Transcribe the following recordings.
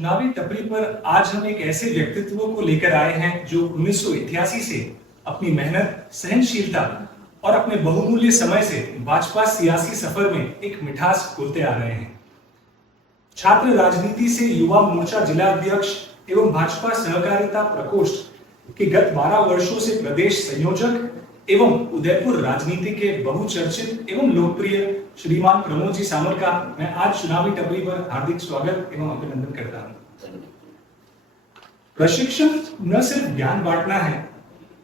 चुनावी टपरी पर आज हम एक ऐसे व्यक्तित्व को लेकर आए हैं जो 1981 से अपनी मेहनत, सहनशीलता और अपने बहुमूल्य समय से भाजपा सियासी सफर में एक मिठास घोलते आ रहे हैं। छात्र राजनीति से युवा मोर्चा जिलाध्यक्ष एवं भाजपा सहकारिता प्रकोष्ठ के गत 12 वर्षों से प्रदेश संयोजक एवं उदयपुर राजनीति के बहुचर्चित एवं लोकप्रिय श्रीमान प्रमोद जी सामल का मैं आज चुनावी टपरी पर हार्दिक स्वागत एवं अभिनंदन करता हूं। प्रशिक्षण न सिर्फ ज्ञान बांटना है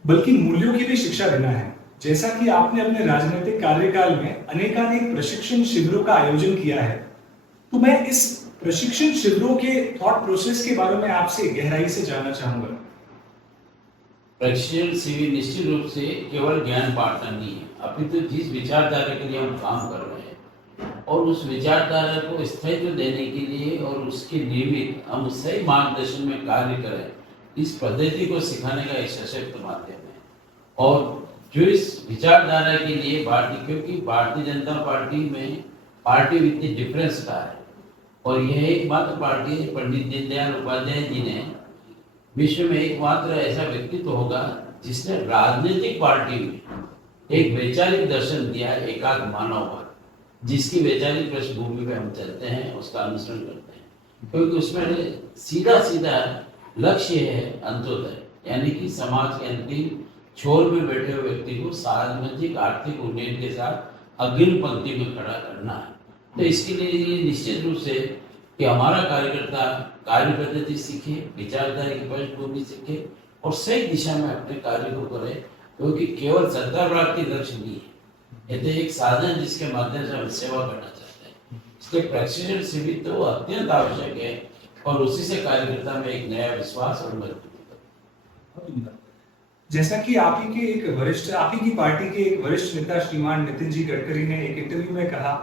बल्कि मूल्यों की भी शिक्षा देना है। जैसा कि आपने अपने राजनीतिक कार्यकाल में अनेकानेक प्रशिक्षण शिविरों का आयोजन किया है, तो मैं इस प्रशिक्षण शिविरों के थॉट प्रोसेस के बारे में आपसे गहराई से जानना चाहूंगा। प्रशिक्षण शिविर निश्चित रूप से केवल ज्ञान बांटना नहीं है, अपितु जिस विचारधारा के लिए हम काम कर रहे हैं और उस विचारधारा को स्थायित्व देने के लिए और उसके नियमित हम सही मार्गदर्शन में कार्य करें, इस पद्धति को सिखाने का एक सशक्त माध्यम है। और जो इस विचारधारा के लिए क्योंकि भारतीय जनता पार्टी में पार्टी विथ डिफरेंस का है और यह एकमात्र पार्टी है, पंडित दीनदयाल उपाध्याय जी ने विश्व में एकमात्र ऐसा व्यक्तित्व होगा जिसने राजनीतिक पार्टी में एक वैचारिक दर्शन दिया, एकात्म मानववाद, जिसकी वैचारिक पृष्ठभूमि पे हम चलते हैं, उसका अनुसरण करते हैं, क्योंकि उसमें सीधा सीधा लक्ष्य है अंत्योदय, यानी कि समाज के अंतिम छोर में बैठे हुए व्यक्ति को सामाजिक आर्थिक उन्नयन के साथ अग्रिम पंक्ति में खड़ा करना है। तो इसके लिए निश्चित रूप से कि हमारा कार्यकर्ता कार्य पद्धति सीखे, विचारधारा की पृष्ठभूमि सीखे और सही दिशा में अपने कार्य को करे, क्योंकि केवल सत्ता प्राप्ति लक्ष्य नहीं है, ये तो एक साधन जिसके माध्यम से हम सेवा करना चाहते हैं। इसलिए प्रशिक्षण शिविर तो अत्यंत आवश्यक है और उसी से कार्यकर्ता में एक नया विश्वास और मजबूती। जैसा कि आप ही की पार्टी के एक वरिष्ठ नेता श्रीमान नितिन जी गडकरी ने एक इंटरव्यू में कहा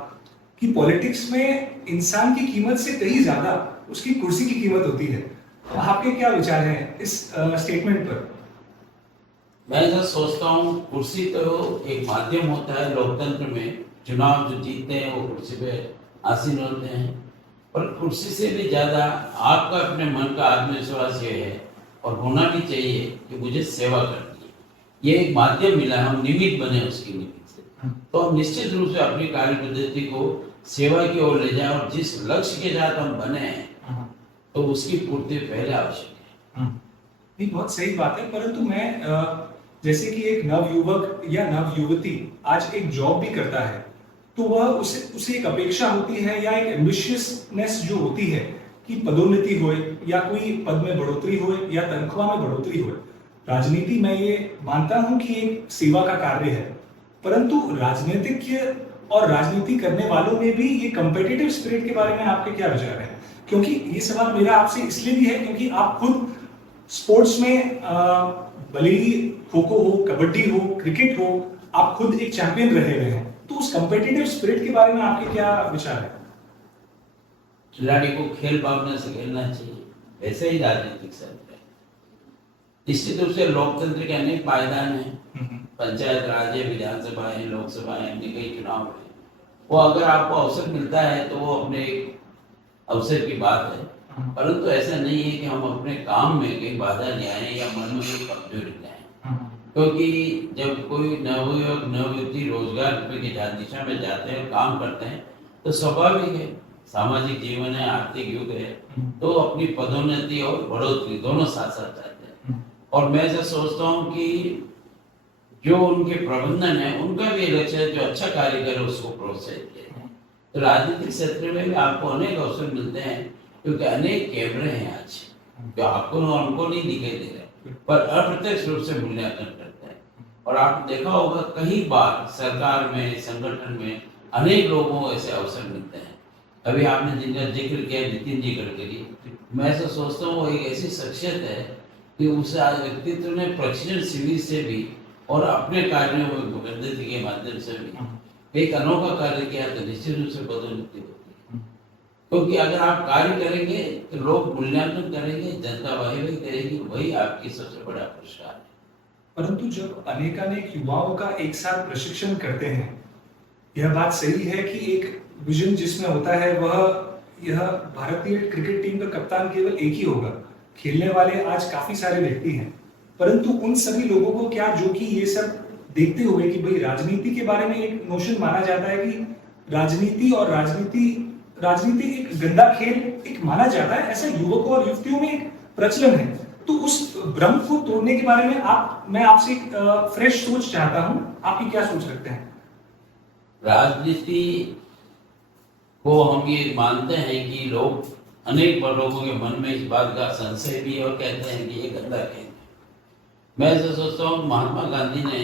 कि पॉलिटिक्स में इंसान की कीमत से कहीं ज्यादा उसकी कुर्सी की कीमत होती है। तो आपके क्या विचार हैं इस स्टेटमेंट पर? मैं ऐसा सोचता हूँ, कुर्सी तो एक माध्यम होता है लोकतंत्र में, चुनाव जो जीतते हैं वो कुर्सी पे आसीन होते हैं, पर कुर्सी से भी ज्यादा आपका अपने मन का आत्मविश्वास ये है और होना भी चाहिए कि मुझे सेवा करनी है। ये एक माध्यम मिला, हम निमित्त बने उसकी निमित्त से, तो हम निश्चित रूप से अपनी कार्य पद्धति को सेवा की ओर ले जाए और जिस लक्ष्य के साथ हम बने हैं तो उसकी पूर्ति पहले आवश्यक है। नहीं, बहुत सही बात है, परंतु मैं जैसे कि एक नवयुवक या नव युवती आज एक जॉब भी करता है, तो वह उसे एक अपेक्षा होती है या एक एम्बिशियसनेस जो होती है कि पदोन्नति हो या कोई पद में बढ़ोतरी हो या तनख्वाह में बढ़ोतरी हो। राजनीति में ये मानता हूं कि एक सेवा का कार्य है, परंतु राजनीतिज्ञ और राजनीति करने वालों में भी ये कॉम्पिटिटिव स्पिरिट के बारे में आपके क्या विचार हैं? क्योंकि ये सवाल मेरा आपसे इसलिए भी है क्योंकि आप खुद स्पोर्ट्स में भले ही खो-खो हो, कबड्डी हो, क्रिकेट हो, आप खुद एक चैंपियन रहे हुए हैं, तो उस कॉम्पिटिटिव स्पिरिट के बारे में आपके क्या विचार है? खिलाड़ी को खेल भावना से खेलना चाहिए, वैसे ही राजनीतिक सत्ता है। निश्चित रूप से लोकतंत्र के अनेक पायदान हैं, पंचायत राज है, विधानसभा है, लोकसभा है, अन्य कई चुनाव है। वो अगर आपको अवसर मिलता है तो वो अपने अवसर की बात है, परंतु ऐसा नहीं है कि हम अपने काम में कहीं बाधा ले आए या मन में कोई कमजोरी लाए, क्योंकि जब कोई नवयुवक नवयुवती रोजगार की दिशा में जाते हैं, काम करते हैं, तो स्वाभाविक है, सामाजिक जीवन है, आर्थिक युग है, तो अपनी पदोन्नति और बढ़ोतरी दोनों साथ साथ चाहते हैं। और मैं ऐसा सोचता हूँ कि जो उनके प्रबंधन है उनका भी लक्ष्य है जो अच्छा कार्य करे उसको प्रोत्साहित किया। तो राजनीतिक क्षेत्र में भी आपको अनेक अवसर मिलते हैं, क्योंकि अनेक कैमरे हैं आज जो आपको उनको नहीं दिखाई दे रहे, पर अप्रत्यक्ष रूप से मूल्यांकन करते हैं। और आप देखा होगा कई बार सरकार में, संगठन में अनेक लोगों को ऐसे अवसर मिलते हैं। अभी आपने जिनका जिक्र किया नितिन जी गडकरी, मैं ऐसा सोचता हूँ वो एक ऐसी शख्सियत है कि उस व्यक्तित्व ने प्रशिक्षण शिविर से भी और अपने कार्यों पद्धति के माध्यम से भी एक अनोखा कार्य किया, तो निश्चित रूप से पदोन्नति होती है। क्योंकि अगर आप कार्य करेंगे तो लोग मूल्यांकन करेंगे, जनता वाहवाही करेगी, वही आपकी सबसे बड़ा पुरस्कार है। परंतु जब अनेकानेक युवाओं का एक साथ प्रशिक्षण करते हैं, यह बात सही है कि एक विजन जिसमें होता है वह यह भारतीय क्रिकेट टीम का कप्तान केवल एक ही होगा। खेलने वाले आज काफी सारे व्यक्ति हैं, परंतु उन सभी लोगों को क्या, जो कि ये सब देखते हुए कि भाई राजनीति के बारे में एक नोशन माना जाता है कि राजनीति और राजनीति एक गंदा खेल एक माना जाता है, ऐसा युवकों और युवतियों में एक प्रचलन है। तो उस भ्रम को तोड़ने के बारे में मैं आपसे एक फ्रेश सोच चाहता हूं, आपकी क्या सोच रखते हैं? राजनीति को हम ये मानते हैं कि लोग, अनेक लोगों के मन में इस बात का संशय भी है और कहते हैं कि ये गंदा खेल है। मैं ऐसा सोचता हूँ, महात्मा गांधी ने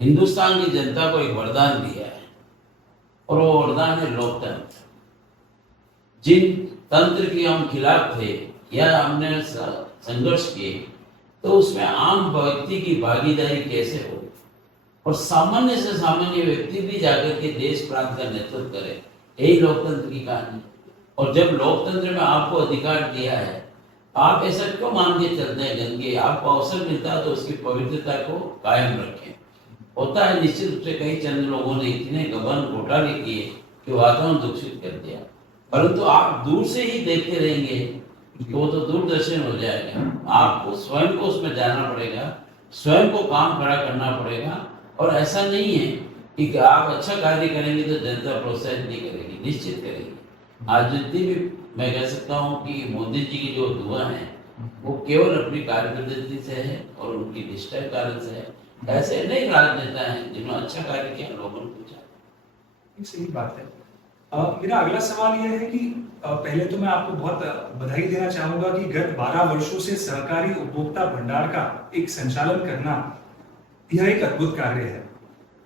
हिंदुस्तान की जनता को एक वरदान दिया है और वो वरदान है लोकतंत्र। जिन तंत्र के हम खिलाफ थे या हमने संघर्ष किए, तो उसमें आम व्यक्ति की भागीदारी कैसे हो और सामान्य से सामान्य व्यक्ति भी जाकर के देश प्रांत का नेतृत्व करे, यही लोकतंत्र की कहानी। और जब लोकतंत्र में आपको अधिकार दिया है, आप ऐसा क्यों मान के चलते हैं गंदगी? आपको अवसर मिलता है तो उसकी पवित्रता को कायम रखें। होता है निश्चित रूप से कई चंद लोगों ने इतने गबन घोटाले किए कि वातावरण दूषित कर दिया, परंतु आप दूर से ही देखते रहेंगे तो वो तो दूरदर्शन हो जाएगा। आपको स्वयं को उसमें जाना पड़ेगा, स्वयं को काम खड़ा करना पड़ेगा। और ऐसा नहीं है कि आप अच्छा कार्य करेंगे तो जनता प्रोत्साहित नहीं करेगी, निश्चित करेगी। आज जितनी भी मैं कह सकता हूँ कि मोदी जी की जो दुआ है वो केवल अपनी कार्यपद्धति से है और उनकी निष्ठा के कारण से है। ऐसे अनेक राजनेता हैं जिन्होंने अच्छा कार्य किया, लोगों ने पूछा। सही बात है। मेरा अगला सवाल यह है कि पहले तो मैं आपको बहुत बधाई देना चाहूंगा कि गत 12 वर्षों से सहकारी उपभोक्ता भंडार का एक संचालन करना, यह एक अद्भुत कार्य है।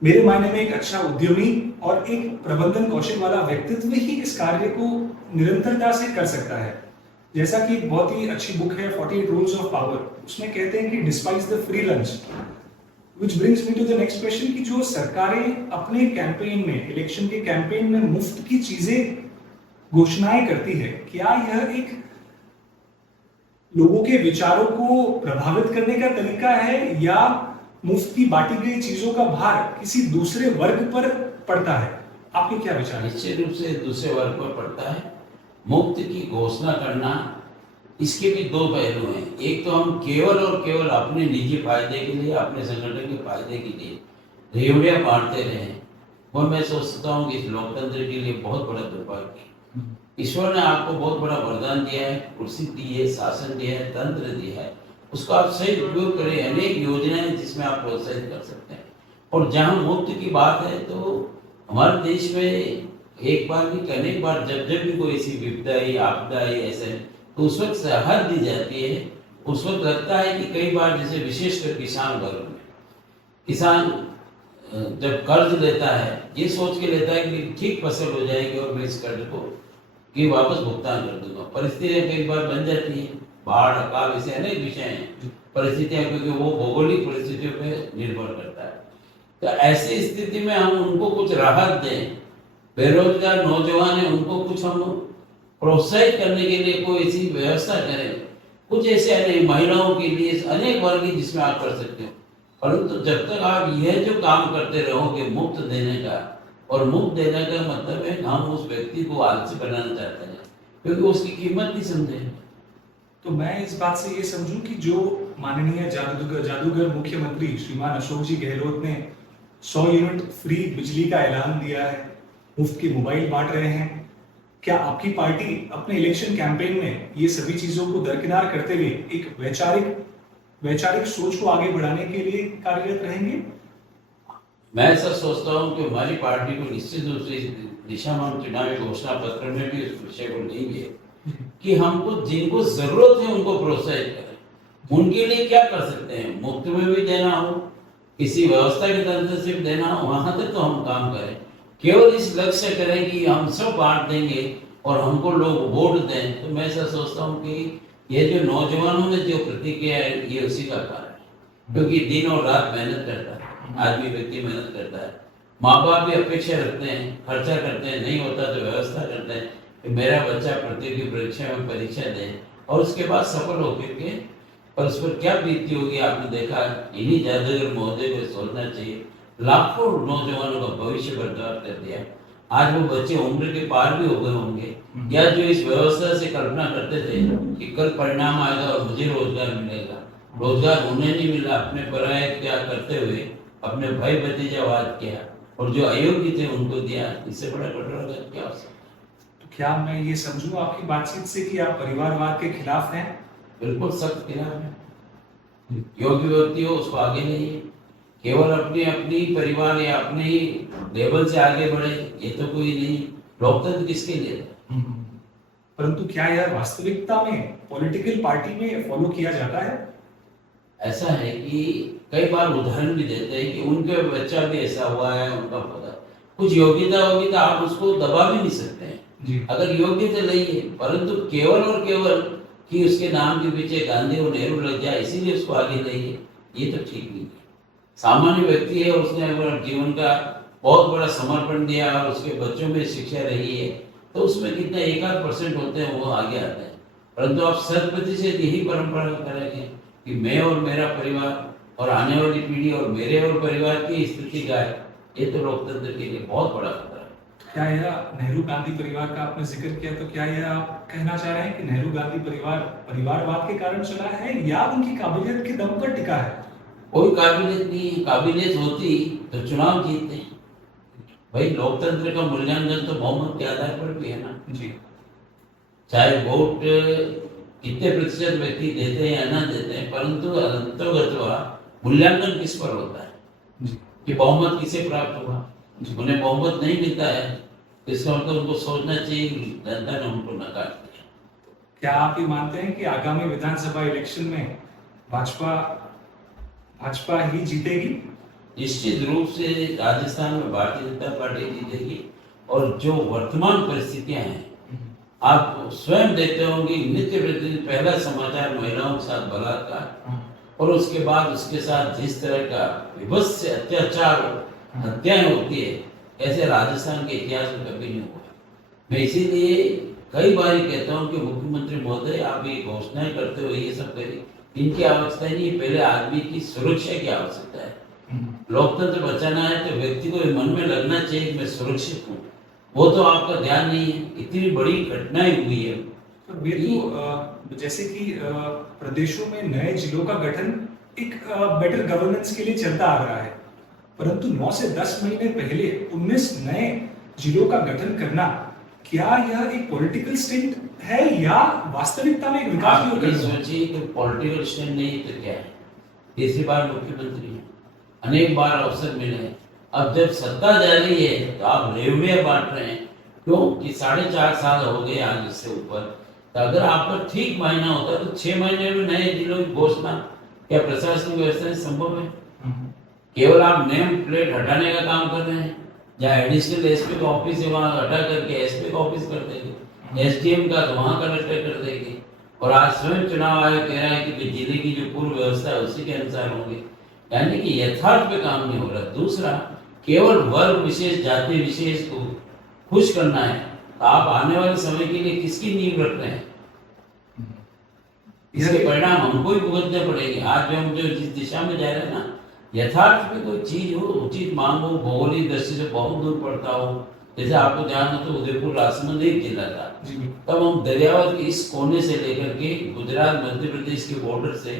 मेरे मायने में एक अच्छा उद्यमी और एक प्रबंधन कौशल वाला व्यक्तित्व ही इस कार्य को निरंतरता से कर सकता है। जैसा कि एक बहुत ही अच्छी बुक है 48 रूल्स ऑफ पावर, उसमें कहते हैं कि despise the free lunch, which brings me to the next question कि जो सरकारें अपने कैंपेन में, इलेक्शन के कैंपेन में मुफ्त की चीजें घोषणाएं करती है, क्या यह एक लोगों के विचारों को प्रभावित करने का तरीका है या मुफ्त की बांटी गई चीजों का भार किसी दूसरे वर्ग पर पड़ता है? आपके क्या विचार है? निश्चित रूप से दूसरे वर्ग पर पड़ता है। मुफ्त की घोषणा करना, इसके भी दो पहलू हैं। एक तो हम केवल और केवल अपने निजी फायदे के लिए, अपने संगठन के फायदे के लिए रेवड़ियां बांटते रहे, वो मैं सोचता हूँ कि इस लोकतंत्र के लिए बहुत बड़ा दुर्भाग्य है। ईश्वर ने आपको बहुत बड़ा वरदान दिया है, कुर्सी दी है, शासन दिया है, तंत्र दिया है, उसका आप सही उपयोग करें। अनेक योजनाएं जिसमें आप प्रोत्साहित कर सकते हैं। और जहाँ मुफ्त की बात है तो हमारे देश में एक बार नहीं, अनेक बार जब भी कोई ऐसी विपदा आई, आपदा आई, ऐसे तो उस वक्त राहत दी जाती है। उस वक्त लगता है कि कई बार जैसे विशेषकर किसान वर्ग में, किसान जब कर्ज लेता है ये सोच के लेता है कि ठीक फसल हो जाएगी और मैं इस कर्ज को कि वापस भुगतान कर दूंगा। परिस्थितियां कई बार बन जाती है, बाढ़, अकाल, ऐसे अनेक विषय हैं परिस्थितियां, क्योंकि वो भौगोलिक परिस्थितियों पर निर्भर करता है। तो ऐसी स्थिति में हम उनको कुछ राहत दें, बेरोजगार नौजवान है उनको कुछ हम प्रोत्साहित करने के लिए कोई ऐसी व्यवस्था करें, कुछ ऐसे अनेक महिलाओं के लिए अनेक वर्ग जिसमें आप कर सकते हो। परंतु जब तक आप यह जो काम करते रहोगे मुफ्त देने का, और मुफ्त देने का मतलब है हम उस व्यक्ति को आलसी बनाना चाहते हैं क्योंकि उसकी कीमत नहीं समझे। तो मैं इस बात से ये समझूं कि जो माननीय जादूगर मुख्यमंत्री श्रीमान अशोक जी गहलोत ने 100 यूनिट फ्री बिजली का ऐलान दिया है, मुफ्त के मोबाइल बांट रहे हैं, क्या आपकी पार्टी अपने इलेक्शन कैंपेन में ये सभी चीजों को दरकिनार करते हुए एक वैचारिक सोच को आगे बढ़ाने के लिए कार्यरत रहेंगे? मैं ऐसा सोचता हूँ कि हमारी पार्टी को निश्चित रूप से इस दिशा में हम चुनावी घोषणा पत्र में भी इस विषय को लेंगे कि हमको जिनको जरूरत है उनको प्रोत्साहित करें। उनके लिए क्या कर सकते हैं, मुफ्त में भी देना हो, किसी व्यवस्था के तंत्र से भी देना हो, वहां तक तो हम काम करें। केवल इस लक्ष्य करें कि हम सब बांट देंगे और हमको लोग वोट दें, तो मैं ऐसा सोचता हूँ कि ये जो नौजवानों में जो प्रतिक्रिया है ये उसी का कारण है। क्योंकि दिन और रात मेहनत करता है आदमी, व्यक्ति मेहनत करता है, माँ बाप भी अपेक्षा रखते हैं, खर्चा करते हैं, नहीं होता तो व्यवस्था करते हैं कि मेरा बच्चा प्रतियोगी परीक्षा में परीक्षा दे और उसके बाद सफल होकर के, पर उस पर क्या बीती होगी आपने देखा। इन्हीं जादूगर महोदय को सोचना चाहिए, लाखों नौजवानों का भविष्य बर्बाद कर दिया। आज वो बच्चे उम्र के पार भी हो गए होंगे, या जो इस व्यवस्था से कल्पना करते थे कि कल परिणाम आएगा और मुझे रोजगार मिलेगा, रोजगार उन्हें नहीं मिला, अपने पराये क्या करते हुए अपने भाई भतीजावाद किया और जो अयोग्य थे उनको दिया। इससे बड़ा कठोर क्या हो सकता है? तो क्या मैं ये समझूं आपकी बातचीत से कि आप परिवारवाद के खिलाफ हैं? बिल्कुल सख्त खिलाफ है। योग्य व्यक्ति हो उसको आगे लाइए, केवल अपने अपनी परिवार या अपने ही लेवल से आगे बढ़े, ये तो कोई नहीं। लोकतंत्र किसके लिए है? परंतु क्या यह वास्तविकता में पॉलिटिकल पार्टी में फॉलो किया जाता है? ऐसा है कि कई बार उदाहरण भी देते हैं कि उनके बच्चा भी ऐसा हुआ है, उनका पता कुछ योग्यता होगी तो आप उसको दबा भी नहीं सकते हैं जी। अगर योग्यता लाइए, परंतु केवल और केवल कि उसके नाम के पीछे गांधी और नेहरू लग जाए इसीलिए उसको आगे लाइए, ये तो ठीक नहीं है। सामान्य व्यक्ति है, उसने अपना जीवन का बहुत बड़ा समर्पण दिया और उसके बच्चों में शिक्षा रही है, तो उसमें कितना 1-8% होते हैं वो आगे आते हैं। परंतु आप 100% यही परंपरा करेंगे कि मैं और मेरा परिवार और आने वाली पीढ़ी और मेरे और परिवार की स्थिति का है, ये तो लोकतंत्र के लिए बहुत बड़ा खतरा है। क्या यह नेहरू गांधी परिवार का आपने जिक्र किया, तो क्या यह आप कहना चाह रहे हैं कि नेहरू गांधी परिवार परिवारवाद के कारण चला है या उनकी काबिलियत के दम पर टिका है? कोई काबिलियत नहीं है, काबिलियत होती तो चुनाव जीतते हैं। भाई लोकतंत्र का मूल्यांकन तो बहुमत के आधार पर भी है ना जी। चाहे वोट कितने प्रतिशत व्यक्ति देते हैं या ना देते हैं, परंतु अंतर्गत मूल्यांकन किस पर होता है जी। कि बहुमत किसे प्राप्त हुआ। उन्हें बहुमत नहीं मिलता है, इसका मतलब उनको सोचना चाहिए जनता ने उनको नकार दिया। क्या आप ये मानते हैं कि आगामी विधानसभा इलेक्शन में भाजपा ही जीतेगी? निश्चित रूप से राजस्थान में भारतीय जनता पार्टी जीतेगी। और जो वर्तमान परिस्थितियां हैं, आप स्वयं देखते होंगे नित्य प्रतिदिन पहला समाचार महिलाओं के साथ बलात्कार और उसके बाद उसके साथ जिस तरह का विभत्स अत्याचार हत्याएं होती है, ऐसे राजस्थान के इतिहास में कभी नहीं हुआ। मैं इसीलिए कई बार कहता हूँ कि मुख्यमंत्री महोदय आप ये घोषणाएं करते हो, ये सब करिए, इनकी आवश्यकता नहीं, पहले आदमी की सुरक्षा की आवश्यकता है। लोकतंत्र बचाना है तो व्यक्ति को मन में लगना चाहिए कि मैं सुरक्षित हूँ, वो तो आपका ध्यान नहीं है। इतनी बड़ी घटनाएं हुई है। तो वे तो जैसे कि प्रदेशों में नए जिलों का गठन एक बेटर गवर्नेंस के लिए चलता आ रहा है, परंतु 9 से 10 महीने पहले 19 नए जिलों का गठन करना, क्या यह एक पॉलिटिकल स्टेट है या वास्तविकता में एक विकास आप ये सोचिए कि पॉलिटिकल स्टैंड नहीं तो क्या है। तीसरी बार मुख्यमंत्री है, अनेक बार अवसर मिले हैं, अब जब सत्ता जारी है तो आप रेवड़ियां बांट रहे हैं। क्यों कि 4.5 साल हो गए आज इससे ऊपर, तो अगर आपका ठीक महीना होता तो 6 महीने में नए जिलों की घोषणा क्या प्रशासनिक व्यवस्था संभव है? केवल आप नेम प्लेट हटाने का काम कर रहे हैं, या एडिशनल एसपी का ऑफिस है वहां हटा करके एसपी का ऑफिस कर देंगे, एसडीएम का तो वहां कलेक्टर कर देंगे। और आज स्वयं चुनाव आयोग कह रहा है कि जिले की जो पूर्व व्यवस्था है उसी के अनुसार होंगे, यानी कि यथार्थ पे काम नहीं हो रहा। दूसरा, केवल वर्ग विशेष जाति विशेष को खुश करना है, तो आप आने वाले समय के लिए किसकी नींव रख रहे हैं? इसके परिणाम हमको ही भुगतने पड़ेंगे। आज हम जो जिस दिशा में जा रहे हैं ना, यथार्थ में कोई चीज हो, उचित मांग हो, भौगोलिक दृष्टि से बहुत दूर पड़ता हो, जैसे आपको ध्यान हो तो उदयपुर राजसमंद एक जिला था, तब हम दरियावत के इस कोने से लेकर के गुजरात मध्य प्रदेश के बॉर्डर से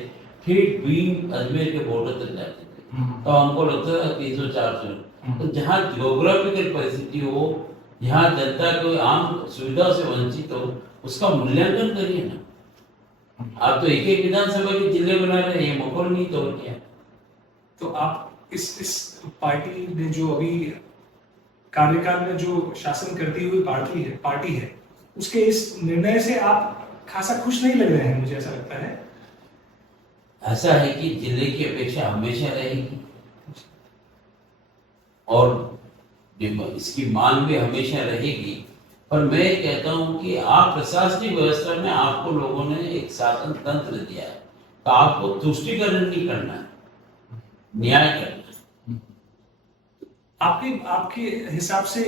ठीक बीन अजमेर के बॉर्डर तक जाते थे, तो हमको लगता था 300-400। तो जहाँ जियोग्राफिकल परिस्थिति हो, जहाँ जनता को आम सुविधा से वंचित हो, उसका मूल्यांकन करिए ना। आप तो एक विधानसभा के जिले बना रहे हैं, ये मकोल नहीं तोड़ किया। तो आप इस पार्टी ने जो अभी कार्यकाल में जो शासन करती हुई पार्टी है उसके इस निर्णय से आप खासा खुश नहीं लग रहे हैं, मुझे ऐसा लगता है। ऐसा है कि जिले की अपेक्षा हमेशा रहेगी और इसकी मांग भी हमेशा रहेगी। पर मैं कहता हूं कि आप प्रशासनिक व्यवस्था में आपको लोगों ने एक शासन तंत्र दिया है, तो आपको तुष्टिकरण नहीं करना है, न्याय करना है। आपके हिसाब से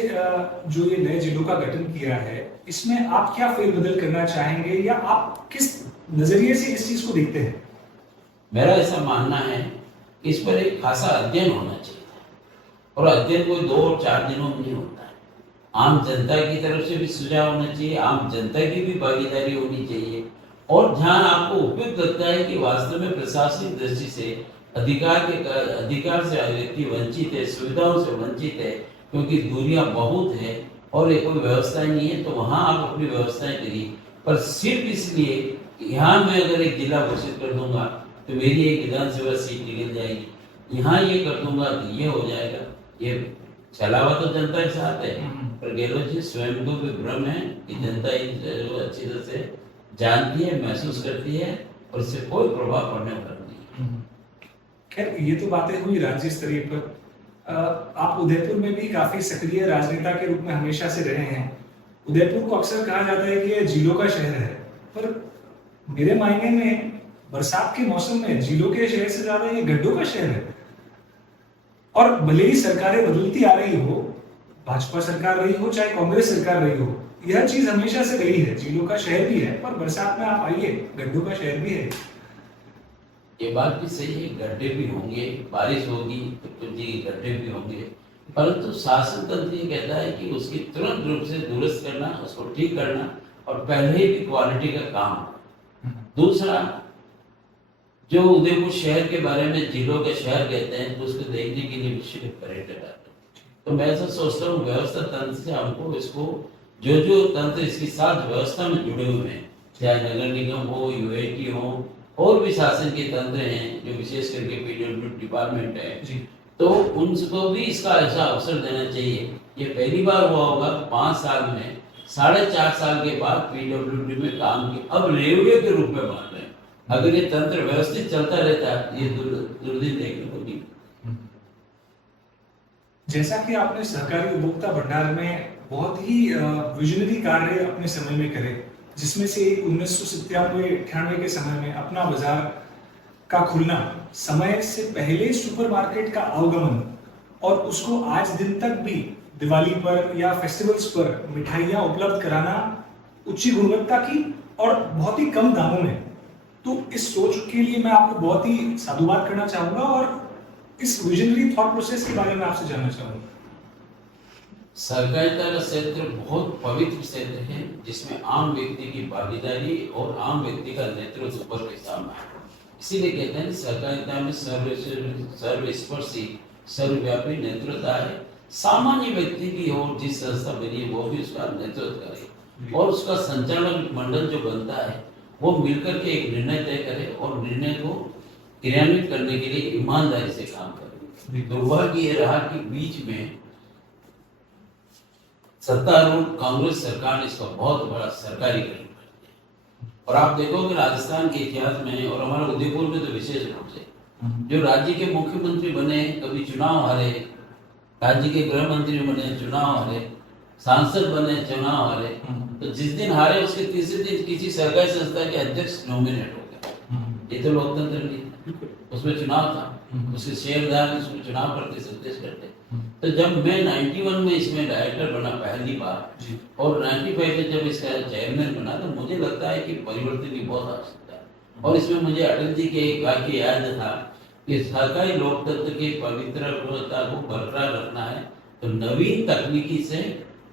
जो ये नए जिलों का गठन किया है, इसमें आप क्या फेरबदल करना चाहेंगे या आप किस नजरिए से इस चीज को देखते हैं? मेरा ऐसा मानना है कि इस पर एक खासा अध्ययन होना चाहिए, और अध्ययन कोई 2 और 4 दिनों में नहीं होता है। आम जनता की तरफ से भी सुझाव होना चाहिए, आम जनता की भी भागीदारी होनी चाहिए। और जहां आपको उपयुक्त लगता है कि वास्तव में प्रशासनिक दृष्टि से अधिकार से व्यक्ति वंचित है, सुविधाओं से वंचित है, क्योंकि दूरियां बहुत है और ये कोई व्यवस्था नहीं है, तो वहां आप अपनी व्यवस्थाएं करिए। पर सिर्फ इसलिए कि यहाँ मैं अगर एक जिला घोषित कर दूंगा तो मेरी एक विधानसभा सीट निकल जाएगी, यहाँ ये कर दूंगा तो ये हो जाएगा, ये चलावा तो जनता के साथ है, पर गहलोत जी स्वयं को भी भ्रम है कि जनता इन चीजों को अच्छी तरह से जानती है, महसूस करती है और इससे कोई प्रभाव पड़ने वाला नहीं। खैर, ये तो बातें हुई राज्य स्तरीय पर। आप उदयपुर में भी काफी सक्रिय राजनेता के रूप में हमेशा से रहे हैं। उदयपुर को अक्सर कहा जाता है कि यह झीलों का शहर है, पर मेरे मायने में बरसात के मौसम में झीलों के शहर से ज्यादा ये गड्ढों का शहर है। और भले ही सरकारें बदलती आ रही हो, भाजपा सरकार रही हो चाहे कांग्रेस सरकार रही हो, यह चीज हमेशा से रही है, झीलों का शहर भी है, पर बरसात में आप आइए गड्ढों का शहर भी है। ये बात भी सही है, गड्ढे भी होंगे, बारिश होगी तो कुछ जगह गड्ढे भी होंगे, परंतु शासन तंत्र ये कहता है कि उसकी तुरंत रूप से दुरुस्त करना, उसको ठीक करना और पहले भी क्वालिटी का काम। दूसरा, जो उदयपुर शहर के बारे में झीलों का शहर कहते हैं, तो उसको देखने के लिए विश्व के पर्यटक आते हैं। तो मैं ऐसा सोचता हूँ व्यवस्था तंत्र से हमको इसको जो तंत्र इसके साथ व्यवस्था में जुड़े हुए हैं, चाहे नगर निगम हो, यूआईटी हो, और भी शासन के तंत्र हैं जो विशेष करके पीडब्ल्यूडी डिपार्टमेंट है जी, तो उनको भी इसका ऐसा अवसर देना चाहिए। ये पहली बार हुआ होगा 5 साल में, 4.5 साल के बाद पीडब्ल्यूडी में काम की अब रेलवे के रूप में मान रहे हैं। अगर ये तंत्र व्यवस्थित चलता रहता ये दुर्दिन देखने को नहीं। जैसा कि आपने सहकारी उपभोक्ता भंडार में बहुत ही विजनरी कार्य अपने समय में करे, जिसमें से 1997-98 के समय में अपना बाजार का खुलना, समय से पहले सुपरमार्केट का आगमन और उसको आज दिन तक भी दिवाली पर या फेस्टिवल्स पर मिठाइयां उपलब्ध कराना उच्च गुणवत्ता की और बहुत ही कम दामों में, तो इस सोच के लिए मैं आपको बहुत ही साधुवाद करना चाहूंगा और इस विजनरी थॉट प्रोसेस के बारे में आपसे जानना चाहूंगा। सहकारिता का क्षेत्र बहुत पवित्र क्षेत्र है, जिसमें आम व्यक्ति की भागीदारी और आम व्यक्ति का नेतृत्व ऊपर के सामने है। इसीलिए कहते हैं सहकारिता में सर्वस्पर्शी सर्वव्यापी नेतृत्व है। सामान्य व्यक्ति की और जिस संस्था बनी है वो भी उसका नेतृत्व करे और उसका संचालन मंडल जो बनता है वो मिलकर के एक निर्णय तय करे और निर्णय को क्रियान्वित करने के लिए ईमानदारी से काम करे। दुर्भाग्य ये रहा कि बीच में सत्तारूढ़ कांग्रेस सरकार ने इसका बहुत बड़ा सरकारीकरण कर दिया और आप देखोगे राजस्थान के इतिहास में और हमारे उदयपुर में तो विशेष रूप से जो राज्य के मुख्यमंत्री बने, कभी चुनाव हारे, राज्य के गृह मंत्री बने, चुनाव हारे, सांसद बने, चुनाव हारे, तो जिस दिन हारे उसके तीसरे दिन किसी सरकारी संस्था के अध्यक्ष नॉमिनेट हो गए। ये तो लोकतंत्र नहीं, उसमें चुनाव था, उसके शेयरधारक उसमें चुनाव करते, सत्यादेश करते। तो जब मैं 91 में इसमें डायरेक्टर बना पहली बार और 95 में जब इसका चेयरमैन बना, तो मुझे लगता है कि परिवर्तन की बहुत आवश्यकता है। और इसमें मुझे अटल जी के एक वाक्य याद था कि सरकारी लोकतंत्र के पवित्रता को बरकरार रखना है तो नवीन तकनीकी से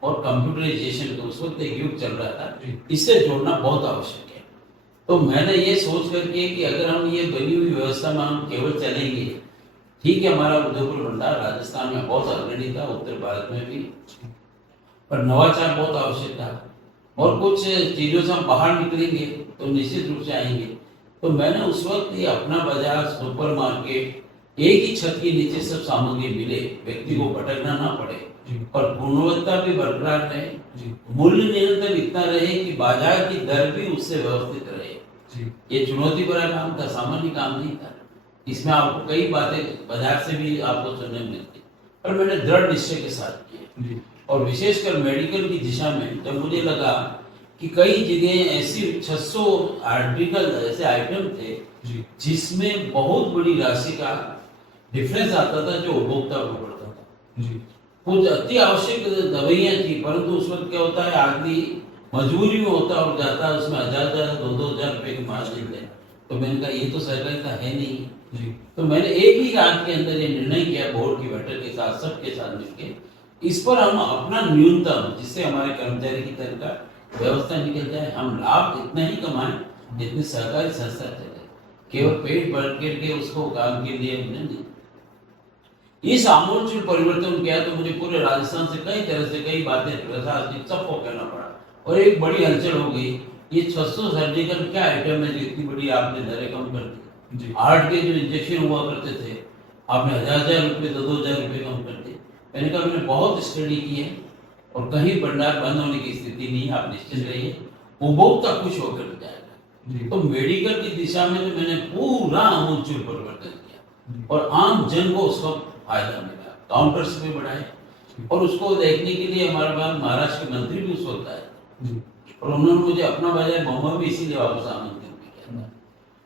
और कंप्यूटराइजेशन को, उस वक्त एक युग चल रहा था, इससे जोड़ना बहुत आवश्यक है। तो मैंने ये सोच करके कि अगर हम ये बनी हुई व्यवस्था में हम केवल चलेंगे, ठीक है हमारा उदयपुर भंडार राजस्थान में बहुत अग्रणी था, उत्तर भारत में भी, पर नवाचार बहुत आवश्यक था और कुछ चीजों से हम बाहर निकलेंगे तो निश्चित रूप से आएंगे। तो मैंने उस वक्त ये अपना बाजार, सुपरमार्केट, एक ही छत के नीचे सब सामग्री मिले, व्यक्ति को भटकना ना पड़े और गुणवत्ता भी बरकरार रहे, मूल्य निरंतर इतना रहे कि बाजार की दर भी उससे व्यवस्थित रहे। ये चुनौती भरा काम था, सामान्य काम नहीं था। इसमें आपको कई बातें बाजार से भी आपको सुनने मिलती, पर मैंने दृढ़ निश्चय के साथ किया और विशेषकर मेडिकल की दिशा में जब मुझे लगा कि कई जगह ऐसी 600 आर्टिकल ऐसे आइटम थे जिसमें बहुत बड़ी राशि का डिफरेंस आता था जो उपभोक्ता को पड़ता था। कुछ अति आवश्यक दवाइयाँ थी, परंतु उस वक्त क्या होता है आदमी मजबूरी में होता और जाता है, उसमें 1000 2,000 रुपए की मार्जिन है। तो मैंने कहा ये तो सहकारिता है नहीं। तो मैंने एक ही रात के अंदर ये निर्णय किया बोर्ड की बैठक के साथ, सबके साथ मिलकर, इस पर हम अपना न्यूनतम, जिससे हमारे कर्मचारी की तनख्वाह व्यवस्था निकल जाए, हम लाभ इतना ही कमाएं जितनी सहकारी संस्था चले, केवल पेट भर करके उसको काम के लिए नहीं। इस आमूलचूल परिवर्तन किया तो मुझे पूरे राजस्थान से कई तरह से कई बातें प्रशासनिक सबको कहना पड़ा और एक बड़ी हलचल हो गई। ये 600 सर्जिकल क्या आइटम है जो इतनी बड़ी आपने दरें कम कर दी? हार्ट के जो इंजेक्शन हुआ करते थे आपने 1000 रुपये 2,000 रुपये कम कर दिए। मैंने कहा मैंने बहुत स्टडी की है और कहीं भंडार बंद होने की स्थिति नहीं है, आप निश्चित रहिए, उपभोक्ता खुश होकर जाएगा। तो मेडिकल की दिशा में तो मैंने पूरा आमूलचूल परिवर्तन किया और आम जन को उसका फायदा मिला, काउंटर्स भी बढ़ाए और उसको देखने के लिए हमारे पास महाराष्ट्र के मंत्री भी उस वक्त आए और उन्होंने मुझे अपना बाजार मुंबई में इसीलिए वापस आमंत्रित भी किया था।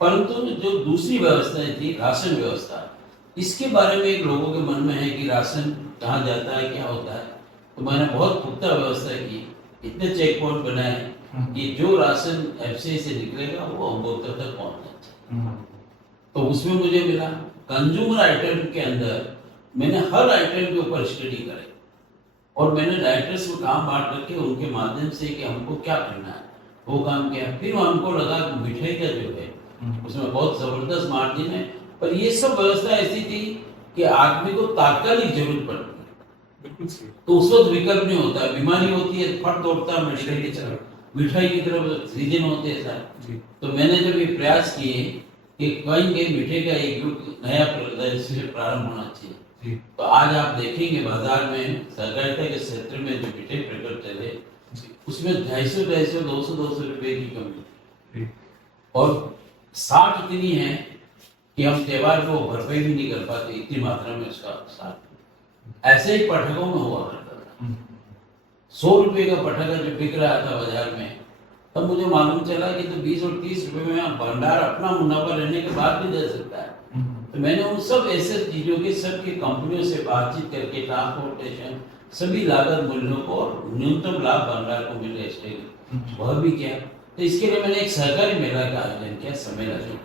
परंतु जो दूसरी व्यवस्थाएं थी, राशन व्यवस्था, इसके बारे में एक लोगों के मन में है कि राशन कहाँ जाता है, क्या होता है। तो मैंने बहुत पुख्ता व्यवस्था की, इतने चेक पॉइंट बनाए कि जो राशन एफसीआई से निकलेगा वो उपभोक्ता तक पहुंचना चाहिए। तो उसमें मुझे मिला कंज्यूमर आइटम के अंदर मैंने हर आइटम के ऊपर स्टडी करे और मैंने डायरेक्टर्स को काम बांट करके उनके माध्यम से कि हमको क्या करना है वो काम किया। फिर हमको लगा कि मिठाई का जो है उसमें बहुत जबरदस्त मार्जिन है, पर ये सब व्यवस्था ऐसी थी कि आदमी को तात्कालिक जरूरत पड़ती है, बिल्कुल सही। तो उस वक्त विकल्प नहीं होता, बीमारी होती है फट दौड़ता है मेडिकल की तरफ, मिठाई की तरफ सीजन होते हैं सर। तो मैंने जब ये प्रयास किए कि कहीं कहीं मिठाई का एक युग नया से प्रारंभ होना चाहिए, तो आज आप देखेंगे बाजार में सहकारिता के क्षेत्र में जो मिठाई प्रकट चले उसमें 250 200 रुपए की कमी और 60 इतनी है कि हम त्योहार को भरपाई भी नहीं कर पाते, इतनी मात्रा में उसका साथ। ऐसे ही पटाखों में हुआ करता था, 100 रुपए का पटाखा जो बिक रहा था बाजार में, तब मुझे मालूम चला कि तो 20 और 30 रुपए में भंडार अपना मुनाफा रहने के बाद भी दे सकता है। तो मैंने उन सब ऐसे चीजों की सबकी कंपनियों से बातचीत करके ट्रांसपोर्टेशन सभी लागत मूल्यों को न्यूनतम लाभ भंडार को मिले इसलिए वह भी किया। तो इसके लिए मैंने एक सहकारी मेला का आयोजन किया, सम्मेलन।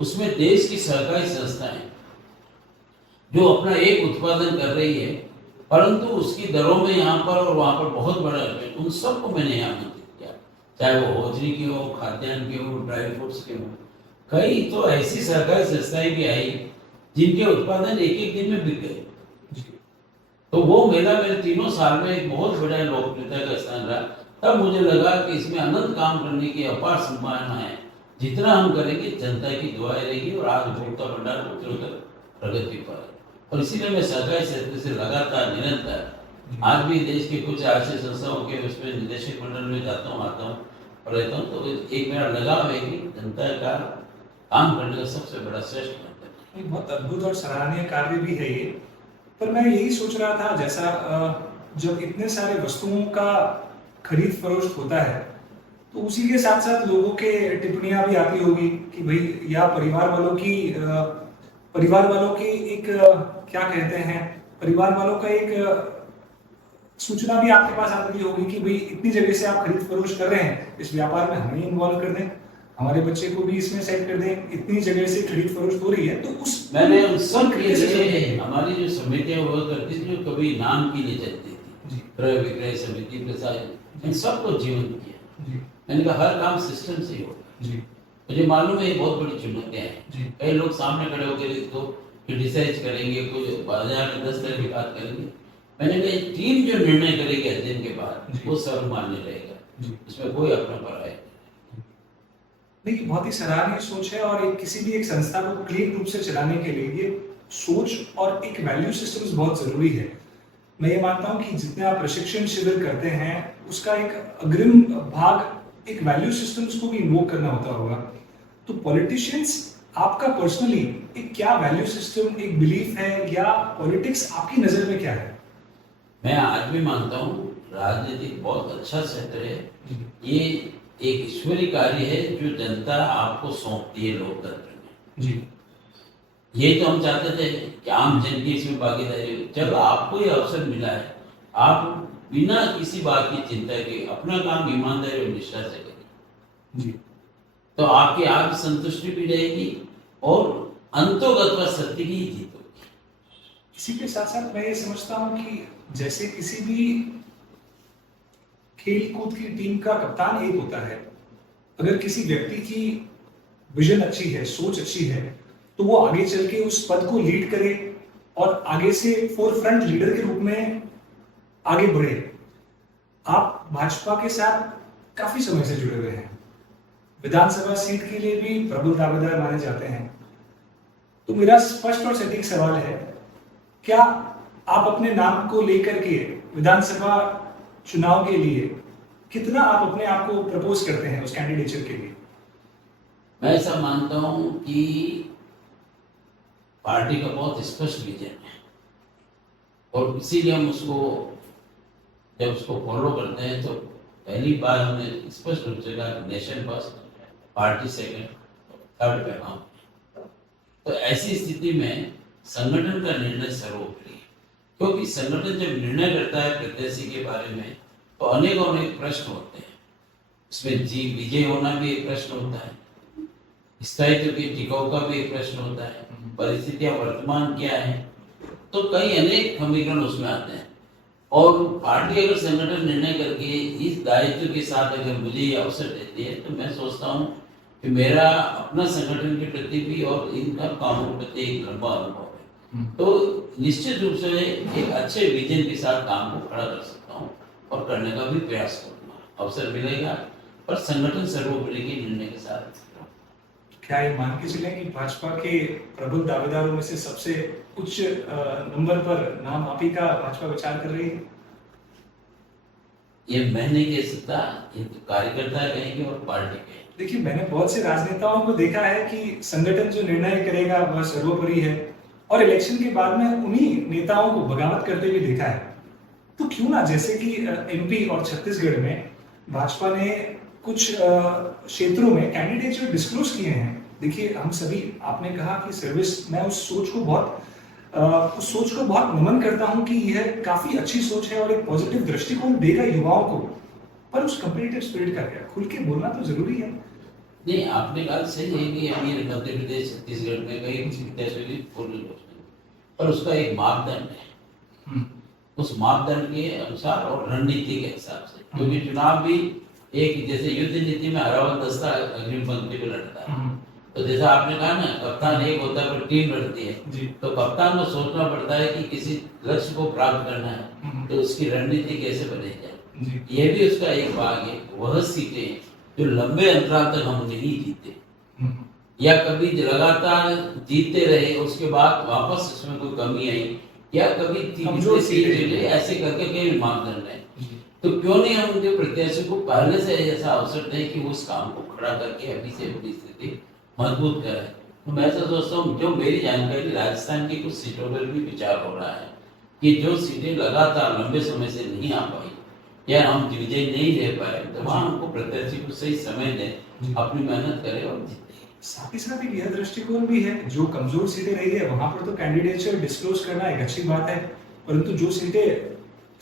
उसमें देश की सहकारी संस्थाएं जो अपना एक उत्पादन कर रही है परंतु उसकी दरों में यहाँ पर और वहां पर बहुत बड़ा है, उन सबको मैंने यहाँ आमंत्रित किया, चाहे वो होजरी की हो, खाद्यान्न की हो, ड्राई फ्रूट्स के हो। कई तो ऐसी सहकारी संस्थाएं भी आई जिनके उत्पादन एक एक दिन में बिक गए। तो वो मेला मेरे 3 साल में एक बहुत बड़ा लोकप्रियता का स्थान रहा। तब मुझे लगा कि इसमें अनंत काम करने की अपार संभावना है, जितना हम करेंगे जनता की दुआएं रहेगी और आज उपभोक्ता भंडार उत्तरोत्तर प्रगति पर है। और इसीलिए मैं सहकारी क्षेत्र से लगातार निरंतर आज भी देश के कुछ ऐसे संस्थाओं के उसमें निदेशक मंडल में जाता हूँ, आता हूँ और रहता हूँ। तो एक मेरा लगाव है कि जनता का काम करने का सबसे बड़ा श्रेष्ठ माध्यम। एक बहुत अद्भुत और सराहनीय कार्य भी है ये। पर मैं यही सोच रहा था, जैसा जब इतने सारे वस्तुओं का खरीद फरोख्त होता है तो उसी के साथ साथ लोगों के टिप्पणियां भी आती होगी कि भाई या परिवार वालों की एक क्या कहते हैं, परिवार वालों का एक सूचना भी आपके पास आती होगी कि भाई इतनी जगह से आप खरीद फरोख्त कर रहे हैं, इस व्यापार में हमें इन्वॉल्व कर दें, हमारे बच्चे को भी इसमें सेट कर दें, इतनी जगह से खरीद फरोख्त हो रही है। तो उस मैंने उन सब के लिए हमारी जो समितियां हुआ करती थी जो कभी नाम की नहीं चलती थी, क्रय विक्रय समिति प्रसाद, इन सबको जीवन किया। मैंने कहा हर काम सिस्टम से ही होगा। मुझे मालूम है ये बहुत बड़ी चुनौतियां हैं, कई लोग सामने खड़े होकर इसको क्रिटिसाइज करेंगे, कुछ बाजार में 10 तरह की बात करेंगे। मैंने कहा टीम जो निर्णय करेगी अध्ययन के बाद वो सर्वमान्य रहेगा, उसमें कोई अपना पराया देखिए, बहुत ही सराहनीय सोच है और किसी भी एक संस्था को क्लीन रूप से चलाने के लिए ये सोच और एक वैल्यू सिस्टम्स बहुत जरूरी है। मैं ये मानता हूँ कि जितने आप प्रशिक्षण शिविर करते हैं उसका एक अग्रिम भाग एक वैल्यू सिस्टम्स को भी इन्वोक करना होता होगा। तो पॉलिटिशियंस आपका पर्सनली एक क्या वैल्यू सिस्टम, एक बिलीफ है या पॉलिटिक्स आपकी नजर में क्या है? मैं आज भी मानता हूँ राजनीति बहुत अच्छा क्षेत्र है। ये एक ईश्वरीय कार्य है जो जनता आपको सौंपती है लोकतंत्र में। यही तो हम चाहते थे कि आम जन की इसमें भागीदारी हो। जब आपको ये अवसर मिला है, आप बिना किसी बात की चिंता के अपना काम ईमानदारी और निष्ठा से करेंगे, तो आपकी आत्मसंतुष्टि भी रहेगी और अंतोगत सत्य की जीत होगी। इसी के साथ साथ मैं ये समझता हूँ कि जैसे किसी भी खेल कूद की टीम का कप्तान एक होता है, अगर किसी व्यक्ति की विजन अच्छी है, सोच अच्छी है, तो वो आगे चल के उस पद को लीड करे और आगे से फोर फ्रंट लीडर के रूप में आगे बढ़े। आप भाजपा के साथ काफी समय से जुड़े हुए हैं, विधानसभा सीट के लिए भी प्रबल दावेदार माने जाते हैं। तो मेरा स्पष्ट और सटीक सवाल है, क्या आप अपने नाम को लेकर के विधानसभा चुनाव के लिए कितना आप अपने आप को प्रपोज करते हैं उस कैंडिडेचर के लिए? मैं ऐसा मानता हूं कि पार्टी का बहुत स्पष्ट विजन है और इसीलिए हम उसको जब उसको फॉलो करते हैं तो पहली बार हमने स्पष्ट रूप से कहा nation first, party second, third पे हम। तो ऐसी स्थिति में संगठन का निर्णय सर्वोपरि है, क्योंकि संगठन जब निर्णय करता है प्रत्याशी के बारे में तो अनेक प्रश्न होते हैं। इसमें विजय होना भी एक प्रश्न होता है, स्थायित्व के टिकाऊ का भी एक प्रश्न होता है, परिस्थितियां वर्तमान क्या है, तो कई अनेक समीकरण उसमें आते हैं। और पार्टी अगर संगठन निर्णय करके इस दायित्व के साथ अगर मुझे ये अवसर देती है तो मैं सोचता हूँ कि मेरा अपना संगठन के प्रति भी और इनका कामों के प्रति एक लंबा अनुभव है, तो निश्चित रूप से एक अच्छे विजन के साथ काम को खड़ा कर सकता हूँ और करने का भी प्रयास करूंगा। अवसर मिलेगा पर संगठन सर्वोपरि के निर्णय के साथ। क्या ये मान के चले कि भाजपा के प्रबल दावेदारों में से सबसे उच्च नंबर पर नाम आप ही का भाजपा विचार कर रही है? ये मैं नहीं कह सकता, ये तो कार्यकर्ता कहेंगे और पार्टी कहेंगे। देखिए, मैंने बहुत से राजनेताओं को देखा है कि संगठन जो निर्णय करेगा वह सर्वोपरि है और इलेक्शन के बाद में उन्हीं नेताओं को बगावत करते हुए देखा है। तो क्यों ना, जैसे कि एमपी और छत्तीसगढ़ में भाजपा ने कुछ क्षेत्रों में कैंडिडेट जो डिस्क्लोज किए हैं। देखिए, हम सभी, आपने कहा कि सर्विस, मैं उस सोच को बहुत नमन करता हूं कि यह काफी अच्छी सोच है और एक पॉजिटिव दृष्टिकोण देगा युवाओं को, पर उस कंपेटिटिव स्पिरिट का क्या? खुल के बोलना तो जरूरी है। नहीं, आपने कहा सही है कि अभी मध्य प्रदेश छत्तीसगढ़ में कई पर उसका एक मापदंड है, उस मापदंड के अनुसार और रणनीति के हिसाब से, क्योंकि चुनाव भी एक जैसे युद्ध नीति में हरावन दस्ता अग्रिम पंक्ति पे लड़ता है, तो जैसा आपने कहा ना, कप्तान एक होता है पर टीम लड़ती है, तो कप्तान को सोचना पड़ता है कि किसी लक्ष्य को प्राप्त करना है तो उसकी रणनीति कैसे बनी जाए। ये भी उसका एक भाग है। वह सीटें जो लंबे अंतराल तक हम नहीं जीते या कभी लगातार जीतते रहे, उसके बाद वापस उसमें कोई कमी आई या कभी ऐसे करके कई मापदंड है, तो क्यों नहीं हम उनके प्रत्याशी को पहले से ऐसा अवसर दें कि वो उस काम को खड़ा करके अभी से अपनी स्थिति मजबूत करें। तो मैं ऐसा सोचता हूँ, जो मेरी जानकारी राजस्थान की कुछ सीटों पर भी विचार हो रहा है कि जो सीटें लगातार लंबे समय से नहीं आ पाई या हम विजय नहीं ले पाए, तो वहाँ हमको प्रत्याशी को सही समय दें, अपनी मेहनत करें और जीते। साथ ही साथ एक यह दृष्टिकोण भी है, जो कमजोर सीटें रही है वहां पर तो कैंडिडेचर डिस्क्लोज करना एक अच्छी बात है, परंतु जो सीटें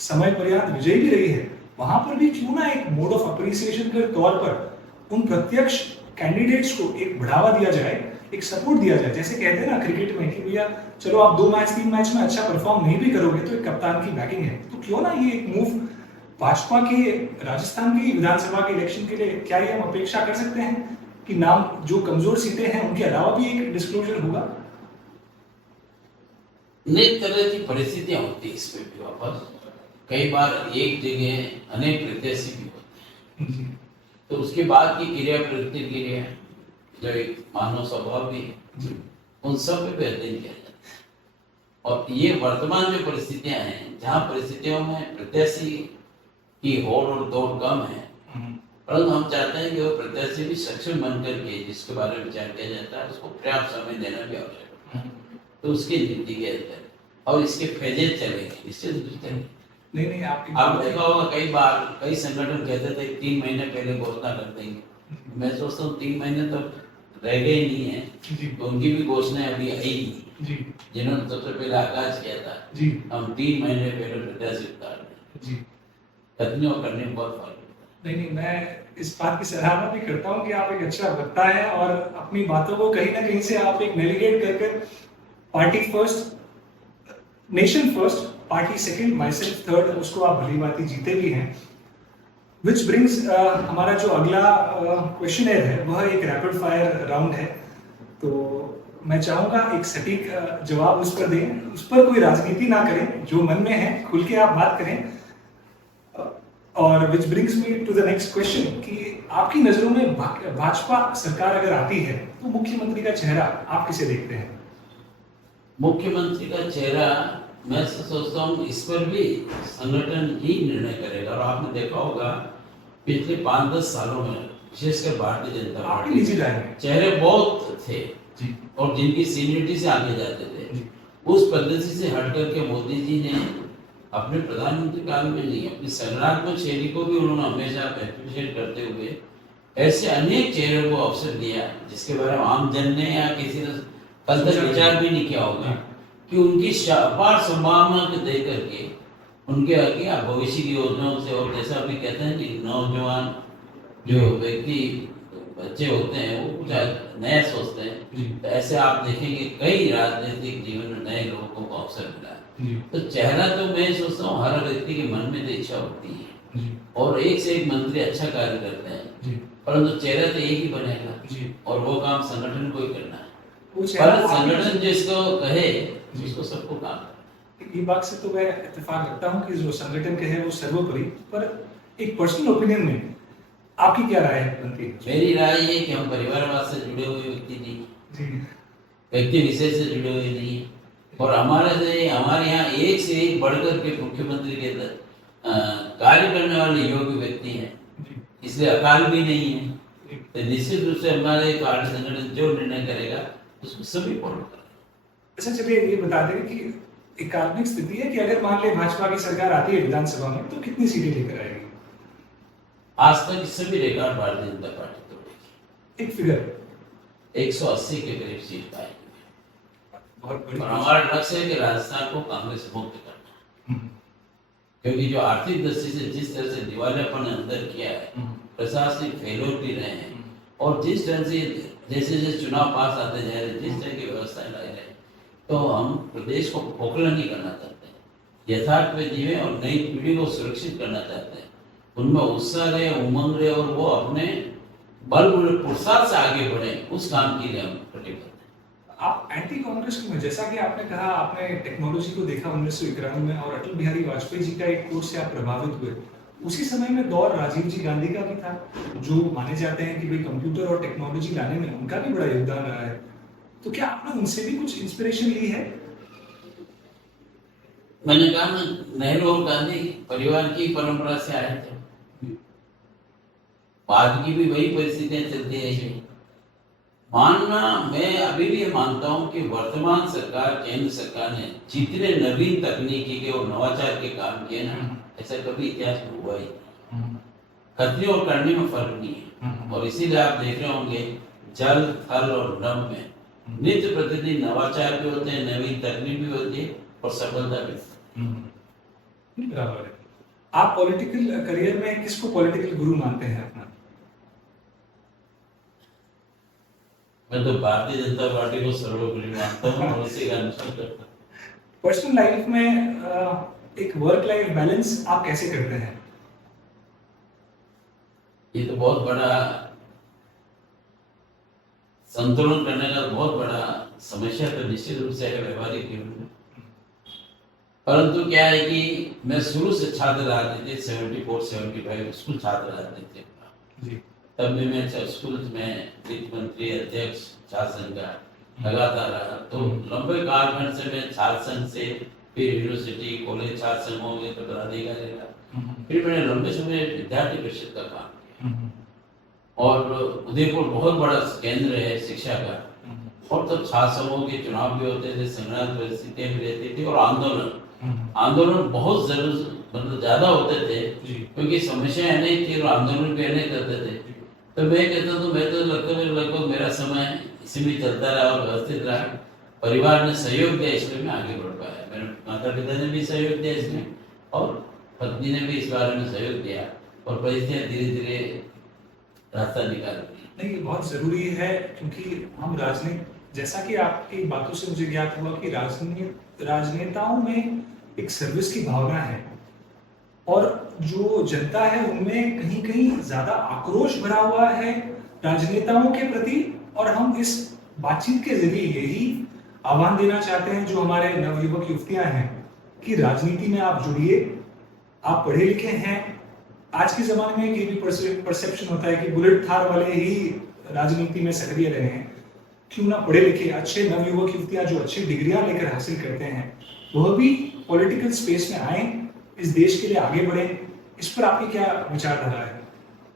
समय पर्याप्त विजयी भी रही है वहां पर भी क्यों ना एक मोड ऑफ अप्रिसिएशन के तौर पर उन प्रत्यक्ष कैंडिडेट्स को एक बढ़ावा दिया जाए, एक सपोर्ट दिया जाए। जैसे कहते हैं ना क्रिकेट में कि भैया चलो आप 2 मैच 3 मैच में अच्छा परफॉर्म नहीं भी करोगे तो एक कप्तान की बैकिंग है, तो क्यों ना ये एक मूव भाजपा के राजस्थान की विधानसभा के इलेक्शन के लिए, क्या ये हम अपेक्षा कर सकते हैं कि नाम जो कमजोर सीटें हैं उनके अलावा भी एक डिस्क्लोजर होगा? अनेक तरह की परिस्थितियां होती है इसमें भी, वापस कई बार एक जगह अनेक प्रत्याशी भी होते हैं, तो उसके बाद की क्रिया प्रतिक्रिया जो एक मानव स्वभाव भी है, उन सब पे अध्ययन किया जाता है। और ये वर्तमान जो परिस्थितियां हैं, जहाँ परिस्थितियों में प्रत्याशी की होड़ और दौड़ कम है, परंतु हम चाहते हैं कि वो प्रत्याशी भी सक्षम बन करके जिसके बारे में विचार किया जाता है उसको पर्याप्त समय देना भी आवश्यक है, तो उसकी नीति के अंदर और इसके फेजेज चलेंगे, निश्चित रूप से चलेंगे। नहीं, आप देखा होगा कई बार कई संगठन कहते थे 3 महीने पहले घोषणा कर देंगे, मैं सोचता हूँ 3 महीने तो रह गए नहीं है, तो उनकी भी घोषणा अभी आई नहीं, जिन्होंने सबसे पहले आगाज किया था, हम 3 महीने पहले प्रत्याशी उतार दें, कथनी और करने में बहुत फर्क होता है। नहीं, मैं इस बात की सराहना भी करता हूँ कि आप एक अच्छा वक्ता है और अपनी बातों को कहीं ना कहीं से आप एक नेविगेट कर party first nation first, party second, my self third, उसको आप भली भांति जीते भी हैं। विच ब्रिंग्स हमारा जो अगला क्वेश्चनर है वह एक रैपिड फायर राउंड है। तो मैं चाहूंगा एक सटीक जवाब उस पर दें, उस पर कोई राजनीति ना करें, जो मन में है खुल के आप बात करें। और which brings me to the next question कि आपकी नजरों में भाजपा सरकार अगर आती है तो मुख्यमंत्री का चेहरा आप किसे देखते हैं? मुख्यमंत्री का चेहरा मैं सोचता हूँ इस पर भी संगठन ही निर्णय करेगा। और आपने देखा होगा पिछले 5-10 सालों में विशेषकर भारतीय जनता आपकी निजी पार्टी राय में चेहरे बहुत थे जी, और जिनकी सीनियरिटी से आगे जाते थे। जी। उस पद्धति से हट करके मोदी जी ने अपने प्रधानमंत्री काल में नहीं, अपनी संगठनात्मक शैली को भी उन्होंने हमेशा अप्रिशिएट करते हुए ऐसे अनेक चेहरों को अवसर दिया जिसके बारे में आम जन ने या किसी ने कल तक विचार भी नहीं किया होगा, कि उनकी अपार संभावना को देख करके उनके आगे भविष्य की योजनाओं से, और जैसा अभी कहते हैं कि नौजवान जो व्यक्ति बच्चे होते हैं वो कुछ नया सोचते हैं, तो ऐसे आप देखेंगे कई राजनीतिक जीवन में नए लोगों को अवसर मिला है। तो चेहरा तो मैं सोचता हूँ हर व्यक्ति के मन में तो इच्छा होती है और एक से एक मंत्री अच्छा कार्य करते हैं, परंतु चेहरा तो एक ही बनेगा और वो काम संगठन को ही करना है। पर संगठन जिसको कहे उसको सबको काम करना। ये बात से तो मैं इत्तेफाक रखता हूँ कि जो संगठन कहे वो सर्वोपरि, पर एक पर्सनल ओपिनियन में आपकी क्या राय बनती है? मेरी राय ये कि हम परिवारवाद से जुड़े हुए व्यक्ति नहीं, व्यक्ति विशेष से जुड़े हुए नहीं है, और हमारे यहाँ एक से एक बढ़कर के मुख्यमंत्री के कार्य करने वाले योग्य व्यक्ति हैं, इसलिए अकाल भी नहीं है। तो निश्चित रूप से हमारे कार्य संगठन जो निर्णय करेगा उसको सभी फॉलो करेगा। अच्छा, चलिए ये बता दें कि एक काल्पनिक स्थिति है कि अगर मान ले भाजपा की सरकार आती है विधानसभा में तो कितनी सीटें लेकर आएगी? आज तक सभी रिकॉर्ड भारतीय जनता पार्टी तोड़ेगी। एक फिगर 180 के करीब सीट पाएगी। बहुत बड़ी। और हमारा लक्ष्य है कि राजस्थान को कांग्रेस मुक्त करना, क्योंकि जो आर्थिक दृष्टि से जिस तरह से दिवालियापन अंदर किया है, प्रशासनिक फेलोर भी रहे हैं, और जिस तरह से जैसे जैसे चुनाव पास आते जा रहे, जिस तरह की व्यवस्थाएं लाई रहे, तो हम प्रदेश को खोखला नहीं करना चाहते हैं, यथार्थ में जीवे और नई पीढ़ी को सुरक्षित करना चाहते हैं, उनमें उत्साह रहे, उमंग रहे और वो अपने बल पुरुषार्थ से आगे बढ़े, उस काम के लिए हम प्रतिबद्ध हैं। आप एंटी कांग्रेस क्यों हैं? जैसा कि आपने कहा आपने टेक्नोलॉजी को देखा 1991 में और अटल बिहारी वाजपेयी जी का एक कोर्स से आप प्रभावित हुए। उसी समय में दौर राजीव जी गांधी का भी था, जो माने जाते हैं कि भाई कंप्यूटर और टेक्नोलॉजी लाने में उनका भी बड़ा योगदान रहा है। तो क्या आपने उनसे भी कुछ इंस्पिरेशन ली है? मैंने कहा ना, नेहरू और गांधी परिवार की परंपरा से आए थे, बाद की भी वही परिस्थितियां चलती रहेगी। मानना, मैं अभी भी मानता हूं कि वर्तमान सरकार, केंद्र सरकार ने जितने नवीन तकनीकी के और नवाचार के काम किए ना, ऐसा कभी इतिहास में हुआ ही नहीं। करने और करने में फर्क नहीं है, और इसीलिए आप देख रहे होंगे जल, थल और नभ में नित्य प्रतिदिन नवाचार भी होते हैं, नवीन तकनीक भी होती है और सफलता भी। बराबर है। आप पॉलिटिकल करियर में किसको पॉलिटिकल गुरु मानते हैं अपना? मैं तो भारतीय जनता पार्टी को सर्वोपरि मानता हूँ और उसी का अनुसरण करता हूँ। पर्सनल लाइफ में एक वर्क लाइफ बैलेंस आप कैसे करते हैं? ये तो बहुत बड़ा संतुलन करने का बहुत बड़ा समस्या तो निश्चित रूप से है व्यवहारिक जीवन में। परंतु क्या है कि मैं शुरू से छात्र राजनीति 74-75 स्कूल छात्र राजनीति जी, तब भी मैं स्कूल में वित्त मंत्री, अध्यक्ष छात्र संघ का लगातार रहा। तो लंबे कालखंड से मैं छात्र संघ से, फिर यूनिवर्सिटी, कॉलेज छात्र संघों में तो पदाधिकारी रहा, फिर मैंने लंबे समय विद्यार्थी परिषद का काम किया, और उदयपुर बहुत बड़ा केंद्र है शिक्षा का, और तब छात्र संघों के चुनाव भी होते थे, संघर्ष परिस्थितियां भी रहती थी, और आंदोलन बहुत जरूर मतलब ज्यादा होते थे, क्योंकि समस्याएं अनेक थी और आंदोलन भी अनेक करते थे। तो मैं कहता हूँ, मैं तो लगभग मेरा समय इसी में चलता रहा और व्यवस्थित रहा। परिवार ने सहयोग दिया, इसलिए मैं आगे बढ़ पाया। मेरे माता पिता ने भी सहयोग दिया इसमें, और पत्नी ने भी इस बारे में सहयोग दिया, और परिस्थितियां धीरे धीरे रास्ता निकाल दी। नहीं, ये बहुत जरूरी है, क्योंकि हम राजनीति, जैसा कि आपकी बातों से मुझे ज्ञात हुआ कि राजनेताओं में एक सर्विस की भावना है और जो जनता है उनमें कहीं कहीं ज्यादा आक्रोश भरा हुआ है राजनेताओं के प्रति। और हम इस बातचीत के जरिए यही आह्वान देना चाहते हैं जो हमारे नवयुवक युवतियां हैं कि राजनीति में आप जुड़िए, आप पढ़े लिखे हैं। आज के जमाने में ये भी परसेप्शन होता है कि बुलेट थार वाले ही राजनीति में सक्रिय रहे हैं। क्यों ना पढ़े लिखे अच्छे नवयुवक युवतियां जो अच्छी डिग्रियां लेकर हासिल करते हैं वह भी पॉलिटिकल स्पेस में आए, इस देश के लिए आगे बढ़े। इस पर आपकी क्या विचारधारा है?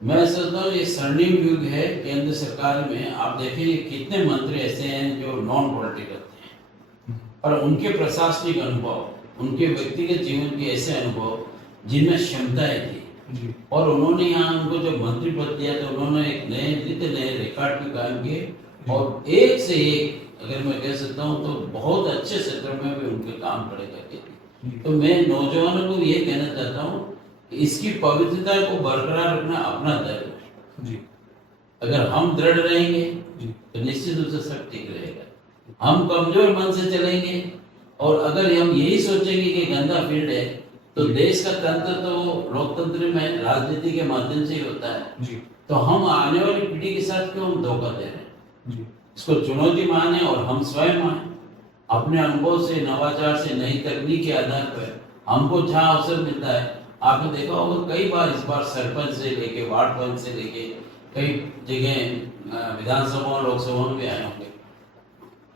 मैं सोचता हूँ ये स्वर्णिम युग है केंद्र सरकार में। आप देखिए कितने मंत्री ऐसे हैं जो नॉन पॉलिटिकल थे और उनके प्रशासनिक अनुभव, उनके व्यक्तिगत जीवन के ऐसे अनुभव जिनमें क्षमताएं थी और उन्होंने यहाँ उनको जब मंत्री पद दिया तो उन्होंने एक नए रिकॉर्ड भी कायम किए और एक से एक, अगर मैं कह सकता हूँ तो बहुत अच्छे क्षेत्र में भी उनके काम खड़े करके थे। तो मैं नौजवानों को ये कहना चाहता हूँ कि इसकी पवित्रता को बरकरार रखना अपना धर्म है। अगर हम दृढ़ रहेंगे तो निश्चित रूप से सब ठीक रहेगा। हम कमजोर मन से चलेंगे और अगर हम यही सोचेंगे कि गंदा फील्ड है तो देश का तंत्र तो लोकतंत्र में राजनीति के माध्यम से ही होता है। तो हम आने वाली पीढ़ी के साथ क्यों हम धोखा दे रहे हैं? इसको चुनौती माने और हम स्वयं माने अपने अनुभव से, नवाचार से, नई तकनीक के आधार पर हमको जहाँ अवसर मिलता है। आपने देखा होगा कई बार, इस बार सरपंच से लेके वार्ड पंच से लेके कई जगह विधानसभा लोकसभा में भी आए होंगे,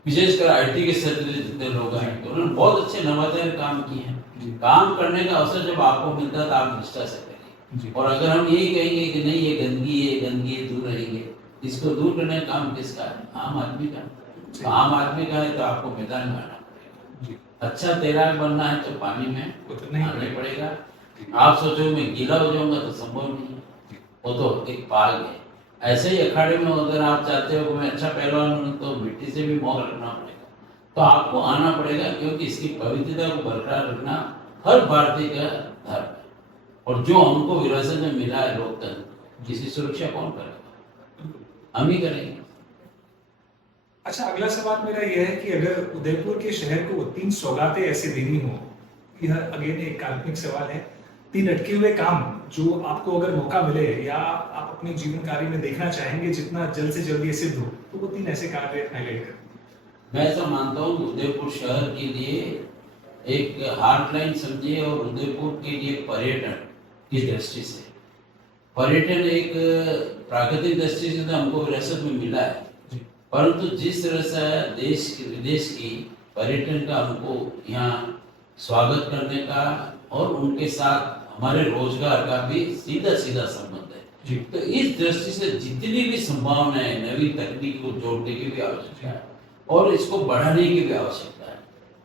विशेषकर आईटी के क्षेत्र में जितने लोग हैं तो उन्होंने बहुत अच्छे नवाचार काम किए हैं। काम करने का अवसर जब आपको मिलता है तो आप निष्ठा से करेंगे। और अगर हम यही कहेंगे कि नहीं ये गंदगी है, दूर रहेंगे, इसको दूर करने का काम किसका है? आम आदमी का। तो आम आदमी का है तो आपको मैदान में आना पड़ेगा। अच्छा तैराक बनना है तो पानी में आना पड़ेगा। आप सोचो मैं गीला हो जाऊंगा तो संभव नहीं है, वो तो एक पाग है। ऐसे ही अखाड़े में अगर आप चाहते हो कि मैं अच्छा पहलवान हूँ तो मिट्टी से भी मोह रखना पड़ेगा। तो आपको आना पड़ेगा क्योंकि इसकी पवित्रता को बरकरार रखना हर भारतीय का धर्म है। और जो हमको विरासत में मिला है लोकतंत्र, जिसकी सुरक्षा कौन करेगा? हम ही करेंगे। अच्छा, अगला सवाल मेरा यह है कि अगर उदयपुर के शहर को 3 सौगातें ऐसे देनी हो, यह अगेन एक काल्पनिक सवाल है, 3 अटके हुए काम जो आपको अगर मौका मिले या आप अपने जीवन कार्य में देखना चाहेंगे जितना जल्द से जल्द ये सिद्ध हो, तो वो 3 ऐसे कार्य हाईलाइट करें। मैं ऐसा मानता हूँ उदयपुर शहर के लिए एक हार्टलाइन समझिए और उदयपुर के लिए पर्यटन की दृष्टि से, पर्यटन एक प्राकृतिक दृष्टि से तो हमको विरासत में मिला है, परंतु जिस तरह से देश विदेश की पर्यटन का हमको यहाँ स्वागत करने का और उनके साथ हमारे रोजगार का भी सीधा सीधा संबंध है। तो इस दृष्टि से जितनी भी संभावनाएं, नवी तकनीक को जोड़ने की भी आवश्यकता है और इसको बढ़ाने की भी आवश्यकता है।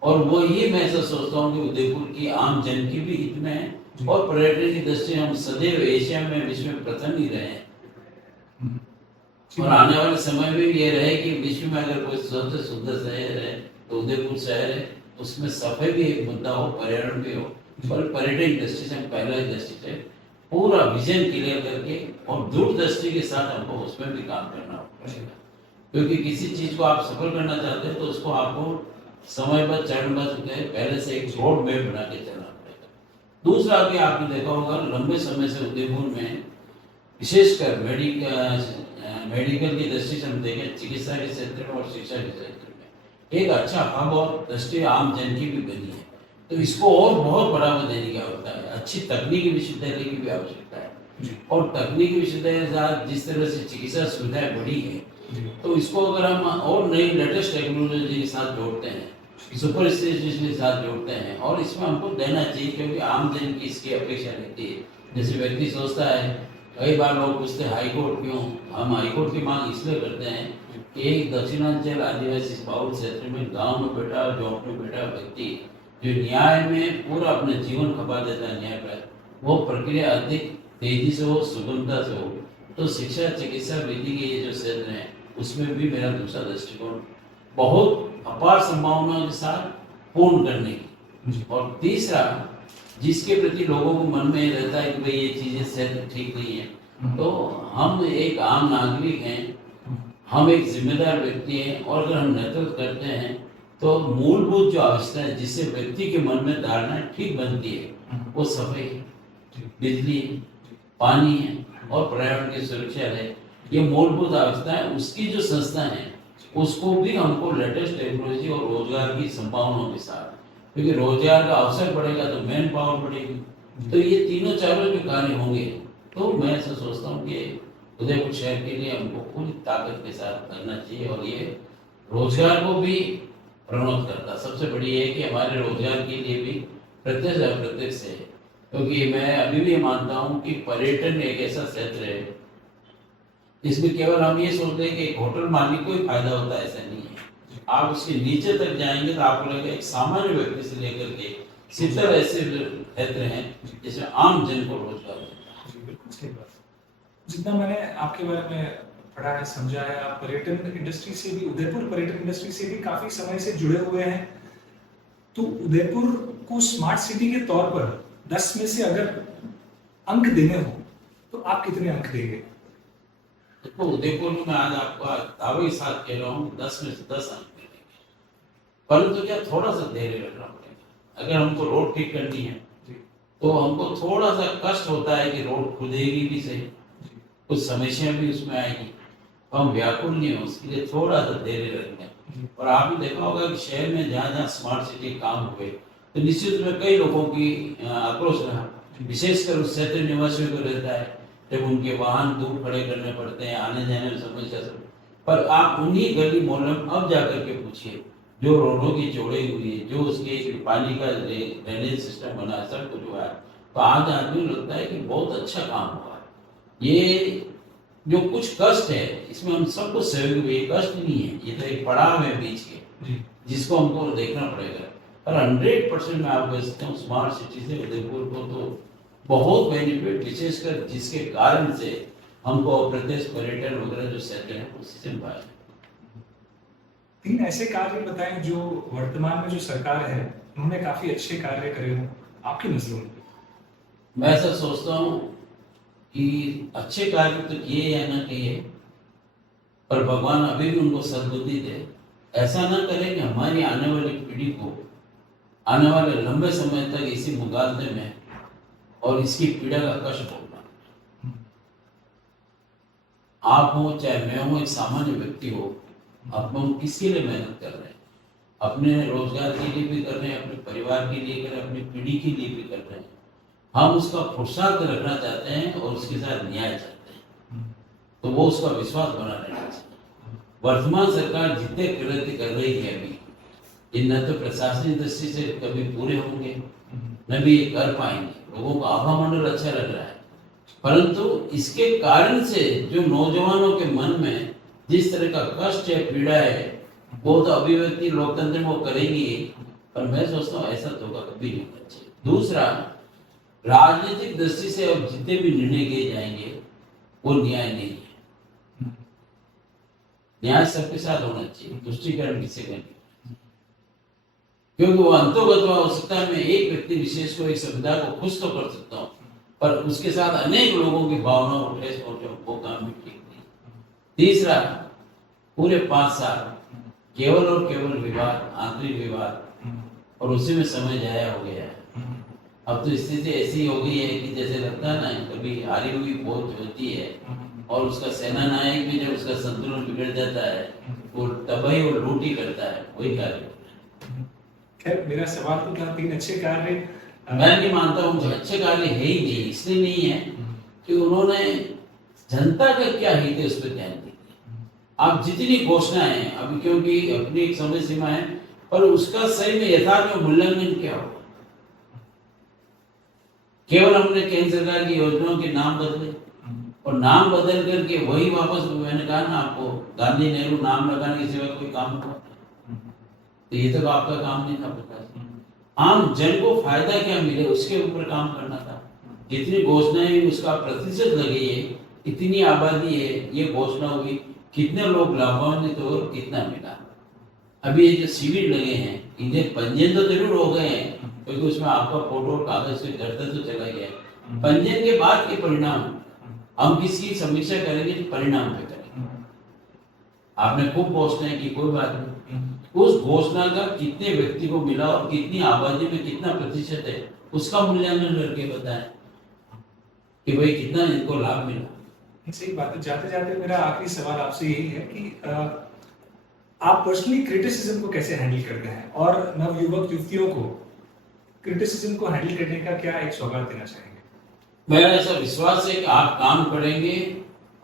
और वो ये मैं ऐसा सोचता हूँ कि उदयपुर की आम जन की भी हित में है और पर्यटन की दृष्टि हम सदैव एशिया में विश्व में प्रथम ही रहे हैं और आने वाले समय में भी ये रहे कि विश्व में अगर कोई सबसे सुंदर शहर है तो उदयपुर शहर है। उसमें सफाई भी एक मुद्दा हो, पर्यावरण भी हो, और पर्यटन दृष्टि से हम पहले दृष्टि से पूरा विजन क्लियर करके और दूरदृष्टि के साथ हमको उसमें भी काम करना पड़ेगा। क्योंकि किसी चीज को आप सफल करना चाहते हैं तो उसको आपको समयबद्ध, चरणबद्ध पहले से एक रोड मैप बना के चलना पड़ेगा। दूसरा भी आपने देखा होगा लंबे समय से उदयपुर में विशेषकर मेडिकल की दृष्टि से हम देखें, चिकित्सा के क्षेत्र में और शिक्षा के क्षेत्र में एक अच्छा हब और दृष्टि आम जन की भी बनी है। तो इसको और बहुत बढ़ावा देने की आवश्यकता है। अच्छी तकनीकी विश्वविद्यालय की भी आवश्यकता है और तकनीकी विश्वविद्यालय के साथ जिस तरह से चिकित्सा सुविधाएं बढ़ी है तो इसको अगर हम और नई लेटेस्ट टेक्नोलॉजी के साथ जोड़ते हैं, सुपर स्पेशलिस्ट के साथ जोड़ते हैं और इसमें हमको देना चाहिए क्योंकि आम जन की इसकी अपेक्षा रहती है। जैसे व्यक्ति सोचता है, कई बार लोग पूछते हैं हाईकोर्ट क्यों? हम हाईकोर्ट की मांग इसलिए करते हैं कि एक दक्षिणांचल आदिवासी बाहुल क्षेत्र में गांव में बैठा, झोंपड़े में बैठा व्यक्ति जो न्याय में पूरा अपने जीवन खपा देता है न्याय पर, वो प्रक्रिया अधिक तेजी से हो, सुगमता से हो। तो शिक्षा, चिकित्सा, विधि के ये जो क्षेत्र हैं उसमें भी मेरा दूसरा दृष्टिकोण बहुत अपार संभावनाओं के साथ पूर्ण करने की। और तीसरा, जिसके प्रति लोगों को मन में रहता है कि भाई ये चीजें सेहत ठीक नहीं है, तो हम एक आम नागरिक हैं, हम एक जिम्मेदार व्यक्ति हैं और अगर हम नेतृत्व करते हैं तो मूलभूत जो अवस्था है जिससे व्यक्ति के मन में धारणा ठीक बनती है वो सफाई है, बिजली है, पानी है और पर्यावरण की सुरक्षा है। ये मूलभूत अवस्था है। उसकी जो संस्था है उसको भी हमको लेटेस्ट टेक्नोलॉजी और रोजगार की संभावनाओं के साथ, क्योंकि रोजगार का अवसर बढ़ेगा तो मैन पावर बढ़ेगी, तो ये तीनों चारों जो कार्य होंगे तो मैं ऐसा सोचता हूँ कि उदयपुर शहर के लिए हमको पूरी ताकत के साथ करना चाहिए। और ये रोजगार को भी प्रमोट करता। सबसे बड़ी ये है कि हमारे रोजगार के लिए भी प्रत्यक्ष अप्रत्यक्ष है, क्योंकि मैं अभी भी मानता हूँ कि पर्यटन एक ऐसा क्षेत्र है इसमें केवल हम ये सोचते हैं कि एक होटल मालिक को ही फायदा होता है, ऐसा नहीं है। आप उसके नीचे तक जाएंगे तो आपको लगेगा एक सामान्य व्यक्ति से लेकर के 70 ऐसे क्षेत्र हैं जिसमें आम जन को रोजगार मिलता है। जी, बिल्कुल सही बात। जितना मैंने आपके बारे में पढ़ा है, समझा है, आप पर्यटन इंडस्ट्री से भी, उदयपुर पर्यटन इंडस्ट्री से भी काफी समय से जुड़े हुए हैं। तो उदयपुर को स्मार्ट सिटी के तौर पर 10 में से अगर अंक देने हो तो आप कितने अंक देंगे? देखो, उदयपुर में मैं आज आपको दावे के साथ कह रहा हूँ 10 में से 10 अंक मिलेंगे, परंतु क्या थोड़ा सा धैर्य रखना पड़ेगा। अगर हमको रोड ठीक करनी है तो हमको थोड़ा सा कष्ट होता है कि रोड खुदेगी भी सही, कुछ समस्या भी उसमें आएगी, तो हम व्याकुल नहीं हो, उसके लिए थोड़ा सा धैर्य रखें। और आपने देखा होगा कि शहर में जहाँ जहाँ स्मार्ट सिटी काम हुए तो निश्चित में कई लोगों की आक्रोश रहा, विशेषकर उस क्षेत्र निवासियों को रहता है जब उनके वाहन दूर खड़े करने पड़ते हैं, आने जाने में समस्या सब। पर आप उन्हीं गली मोहल्ले में अब जाकर के पूछिए, जो रोडों की चौड़ाई हुई है, जो उसके पानी का ड्रेनेज सिस्टम बना है, सब कुछ हुआ है, तो आज आदमी लगता है कि बहुत अच्छा काम हुआ है। ये जो कुछ कष्ट है इसमें हम सबको सहयोग हुए, कष्ट नहीं है, ये तो एक पड़ाव है बीच के जिसको हमको देखना पड़ेगा। पर 100% मैं आपको कहता हूँ स्मार्ट सिटी से उदयपुर को तो बहुत बेनिफिट, विशेषकर जिसके कारण से हमको अप्रत्यक्ष पर्यटन वगैरह जो क्षेत्र है उसी से पाए। 3 ऐसे कार्य बताएं जो वर्तमान में जो सरकार है उन्होंने काफी अच्छे कार्य करे हो आपकी नजरों में। मैं ऐसा सोचता हूँ कि अच्छे कार्य तो किए या ना किए, पर भगवान अभी भी उनको सद्बुद्धि दे। ऐसा ना करें कि हमारी आने वाली पीढ़ी को आने वाले लंबे समय तक इसी मुगालते में और इसकी पीड़ा का कष्ट भोगना। आप हो चाहे मैं हूं, एक सामान्य व्यक्ति हो, अब हम किसके लिए मेहनत कर रहे हैं? अपने रोजगार के लिए भी कर रहे हैं, अपने परिवार के लिए कर रहे हैं, अपनी पीढ़ी के लिए भी कर रहे हैं। हम उसका पुरुषार्थ रखना चाहते हैं और उसके साथ न्याय चाहते हैं, तो वो उसका विश्वास बना रहना चाहिए। वर्तमान सरकार जितने प्रगति कर रही है अभी, ये न तो प्रशासनिक दृष्टि से कभी पूरे होंगे न भी ये कर पाएंगे। लोगों को आभा मंडल अच्छा लग रहा है, परंतु इसके कारण से जो नौजवानों के मन में जिस तरह का कष्ट है, पीड़ा है, वो तो अभिव्यक्ति लोकतंत्र में वो करेंगी, पर मैं सोचता हूँ ऐसा तो कभी नहीं होना चाहिए। दूसरा, राजनीतिक दृष्टि से अब जितने भी निर्णय किए जाएंगे वो न्याय नहीं है। न्याय सबके साथ होना चाहिए, तुष्टिकरण किसी का नहीं, क्योंकि वो अंतोगत हो सकता है मैं एक व्यक्ति विशेष को, एक समुदाय को खुश तो कर सकता हूँ, पर उसके साथ अनेक लोगों की भावनाओं को ठेस पहुंचे, वो काम भी ठीक नहीं। तीसरा, पूरे 5 साल केवल और केवल विवाद, आंतरिक विवाद, और उसी में समय जाया हो गया है। अब तो स्थिति ऐसी हो गई है कि जैसे लगता है ना, कभी हारी हुई फौज होती है और उसका सेना नायक भी जब उसका संतुलन बिगड़ जाता है वो तबाही और लूटी करता है, वही कार्य। खैर, मेरा सवाल तो था 3 अच्छे कार्य। मैं नहीं मानता हूँ अच्छे कार्य है ही नहीं, इसलिए नहीं है कि उन्होंने जनता का क्या हित है उस पर ध्यान दिया। आप जितनी घोषणाएं अभी, क्योंकि अपनी एक समय सीमा है, पर उसका सही में यथार्थ में मूल्यांकन क्या होगा? केवल हमने केंद्र सरकार की योजनाओं के नाम बदले और नाम बदल करके वही वापस, मैंने कहा ना आपको, गांधी नेहरू नाम लगाने के सिवा कोई काम हुआ, तो ये तो आपका काम नहीं था प्रकाश। आम जन को फायदा क्या मिले उसके ऊपर काम करना था। जितनी घोषणाएं उसका प्रतिशत लगी है, इतनी आबादी है, ये घोषणा हुई, कितने लोग लाभान्वित हो और कितना मिला। अभी ये जो शिविर लगे हैं इन्हें पंजीयन तो जरूर हो गए हैं, क्योंकि उसमें आपका फोटो और कागज से करते तो चला गया है। पंजीयन के बाद के परिणाम हम किसकी समीक्षा करेंगे? परिणाम पे करेंगे। आपने खूब घोषणाएं की, कोई बात नहीं, उस घोषणा का कितने व्यक्ति को मिला और कितनी आबादी में कितना प्रतिशत है, उसका मूल्यांकन करके बताएं कि भाई कितना इनको लाभ मिला। सही बात है। जाते जाते मेरा आखिरी सवाल आपसे यही है कि आप पर्सनली क्रिटिसिज्म को कैसे हैंडल करते हैं और नवयुवक युवतियों को क्रिटिसिज्म को हैंडल करने का क्या एक सौगात देना चाहेंगे? मेरा ऐसा विश्वास है कि आप काम करेंगे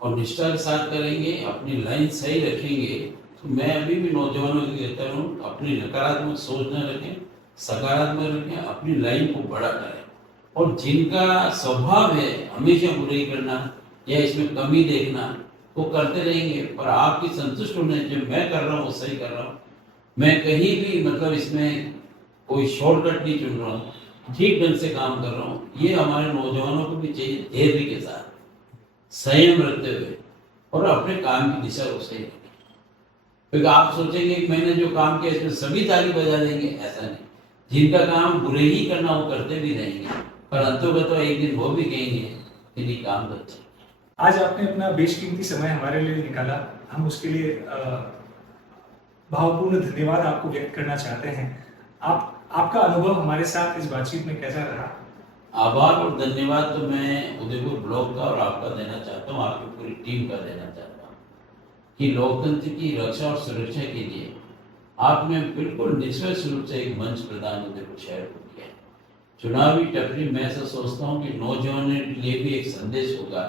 और निष्ठा के साथ करेंगे, अपनी लाइन सही रखेंगे, तो मैं अभी भी नौजवानों को कहता हूँ अपनी नकारात्मक सोच न रखें, सकारात्मक रखें, अपनी लाइन को बड़ा करें। और जिनका स्वभाव है हमेशा बुराई करना या इसमें कमी देखना, वो करते रहेंगे, पर आपकी संतुष्ट होने जो मैं कर रहा हूँ वो सही कर रहा हूँ, मैं कहीं भी मतलब इसमें कोई शॉर्टकट नहीं चुन रहा हूँ, ठीक ढंग से काम कर रहा हूँ। ये हमारे नौजवानों को भी चाहिए, धैर्य के साथ संयम रखते हुए और अपने काम की दिशा को सही रखें। क्योंकि आप सोचेंगे कि मैंने जो काम किया इसमें सभी ताली बजा देंगे, ऐसा नहीं। जिनका काम बुरे ही करना वो करते भी रहेंगे, पर अंतों तो एक दिन वो भी कहेंगे कि नहीं काम तो अच्छा। आज आपने अपना बेशकीमती समय हमारे लिए निकाला, हम उसके लिए भावपूर्ण धन्यवाद आपको व्यक्त करना चाहते हैं। आपका अनुभव हमारे साथ इस बातचीत में कैसा रहा? आभार और धन्यवाद तो मैं उदयपुर ब्लॉक का और आपका देना चाहता हूँ, आपकी पूरी टीम का देना चाहता हूँ कि लोकतंत्र की रक्षा और सुरक्षा के लिए आपने बिल्कुल निष्पक्ष रूप से एक मंच प्रदान उदयपुर शहर को किया है। चुनावी टपरी मैं ऐसा सोचता हूँ कि नौजवानों के लिए भी एक संदेश होगा,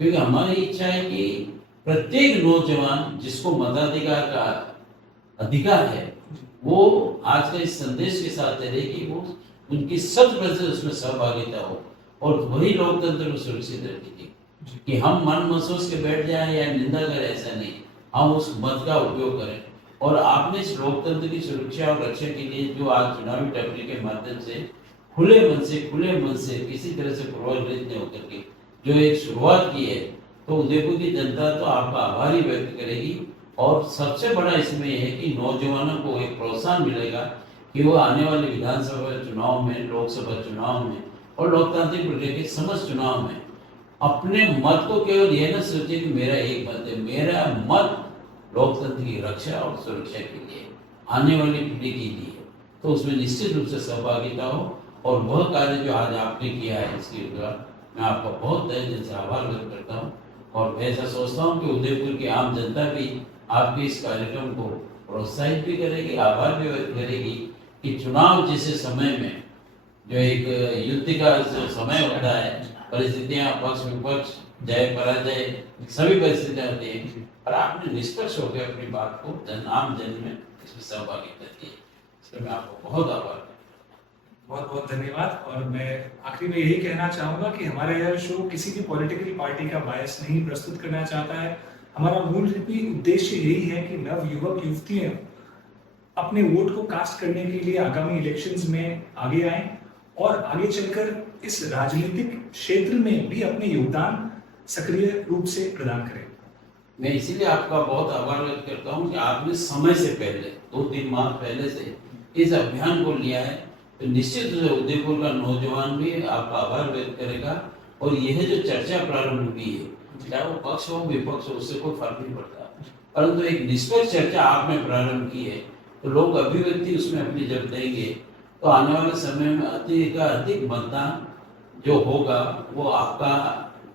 क्योंकि हमारी इच्छा है कि प्रत्येक नौजवान जिसको मताधिकार का अधिकार है वो आज का इस संदेश के साथ चले कि वो उनकी 100% उसमें सहभागिता हो और वही लोकतंत्र को सुरक्षित रखेगी कि हम मन महसूस के बैठ जाएं या निंदा करें, ऐसा नहीं, हम उस मत का उपयोग करें। और आपने इस लोकतंत्र की सुरक्षा और रक्षा के लिए जो आज चुनावी टपरी के माध्यम से खुले मन से किसी तरह से प्रभावित नहीं होकर के जो एक शुरुआत की है, तो उदयपुर की जनता तो आपका आभारी व्यक्त करेगी। और सबसे बड़ा इसमें यह है कि नौजवानों को एक प्रोत्साहन मिलेगा कि वो आने वाले विधानसभा चुनाव में, लोकसभा चुनाव में और लोकतांत्रिक प्रक्रिया के समस्त चुनाव में अपने मत को केवल यह न सोचे कि मेरा एक मत है, मेरा मत लोकतंत्र की रक्षा और सुरक्षा के लिए, आने वाली पीढ़ी के लिए, तो उसमें निश्चित रूप से सहभागिता हो। और वह कार्य जो आज आपने किया है इसके द्वारा मैं आपका बहुत तहे दिल से आभार व्यक्त करता हूँ। और मैं ऐसा सोचता हूँ कि उदयपुर की आम जनता भी आपके इस कार्यक्रम को प्रोत्साहित भी करेगी, आभार भी व्यक्त करेगी कि चुनाव जैसे समय में जो एक युद्ध का जो समय होता है, परिस्थितियां पक्ष विपक्ष जय पराजय सभी परिस्थितियां होती है, पर आपने निष्पक्ष होकर अपनी बात को आम जन में इसमें सहभागिता की, इसलिए मैं आपको बहुत आभार। बहुत बहुत धन्यवाद। और मैं आखिरी में यही कहना चाहूंगा कि हमारा यह शो किसी भी पॉलिटिकल पार्टी का बायस नहीं प्रस्तुत करना चाहता है। हमारा मूल उद्देश्य यही है कि नव युवक युवतियां अपने वोट को कास्ट करने के लिए आगामी इलेक्शंस में आगे आएं और आगे चलकर इस राजनीतिक क्षेत्र में भी अपने योगदान सक्रिय रूप से प्रदान करें। मैं इसीलिए आपका बहुत आभार व्यक्त करता हूँ कि आपने समय से पहले 2-3 माह पहले से इस अभियान को लिया है, तो निश्चित रूप से उदयपुर का नौजवान भी आपका आभार व्यक्त करेगा। और यह जो चर्चा प्रारंभ हुई है, चाहे वो पक्ष हो विपक्ष हो, उससे कोई फर्क नहीं पड़ता, परंतु एक निष्पक्ष चर्चा आपने प्रारंभ की है, तो लोग अभिव्यक्ति उसमें अपनी जब देंगे तो आने वाले समय में अधिक मतदान जो होगा वो आपका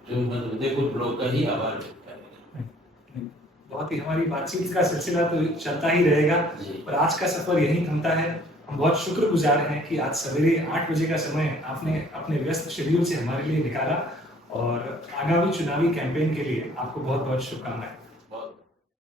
जो उदयपुर ब्लॉक का ही आभार व्यक्त करेगा। बहुत ही हमारी बातचीत का सिलसिला तो चलता ही रहेगा, पर आज का सफर यहीं थमता है। हम बहुत शुक्रगुजार हैं कि आज सवेरे 8 बजे का समय आपने अपने व्यस्त शेड्यूल से हमारे लिए निकाला और आगामी चुनावी कैंपेन के लिए आपको बहुत बहुत शुभकामनाएं।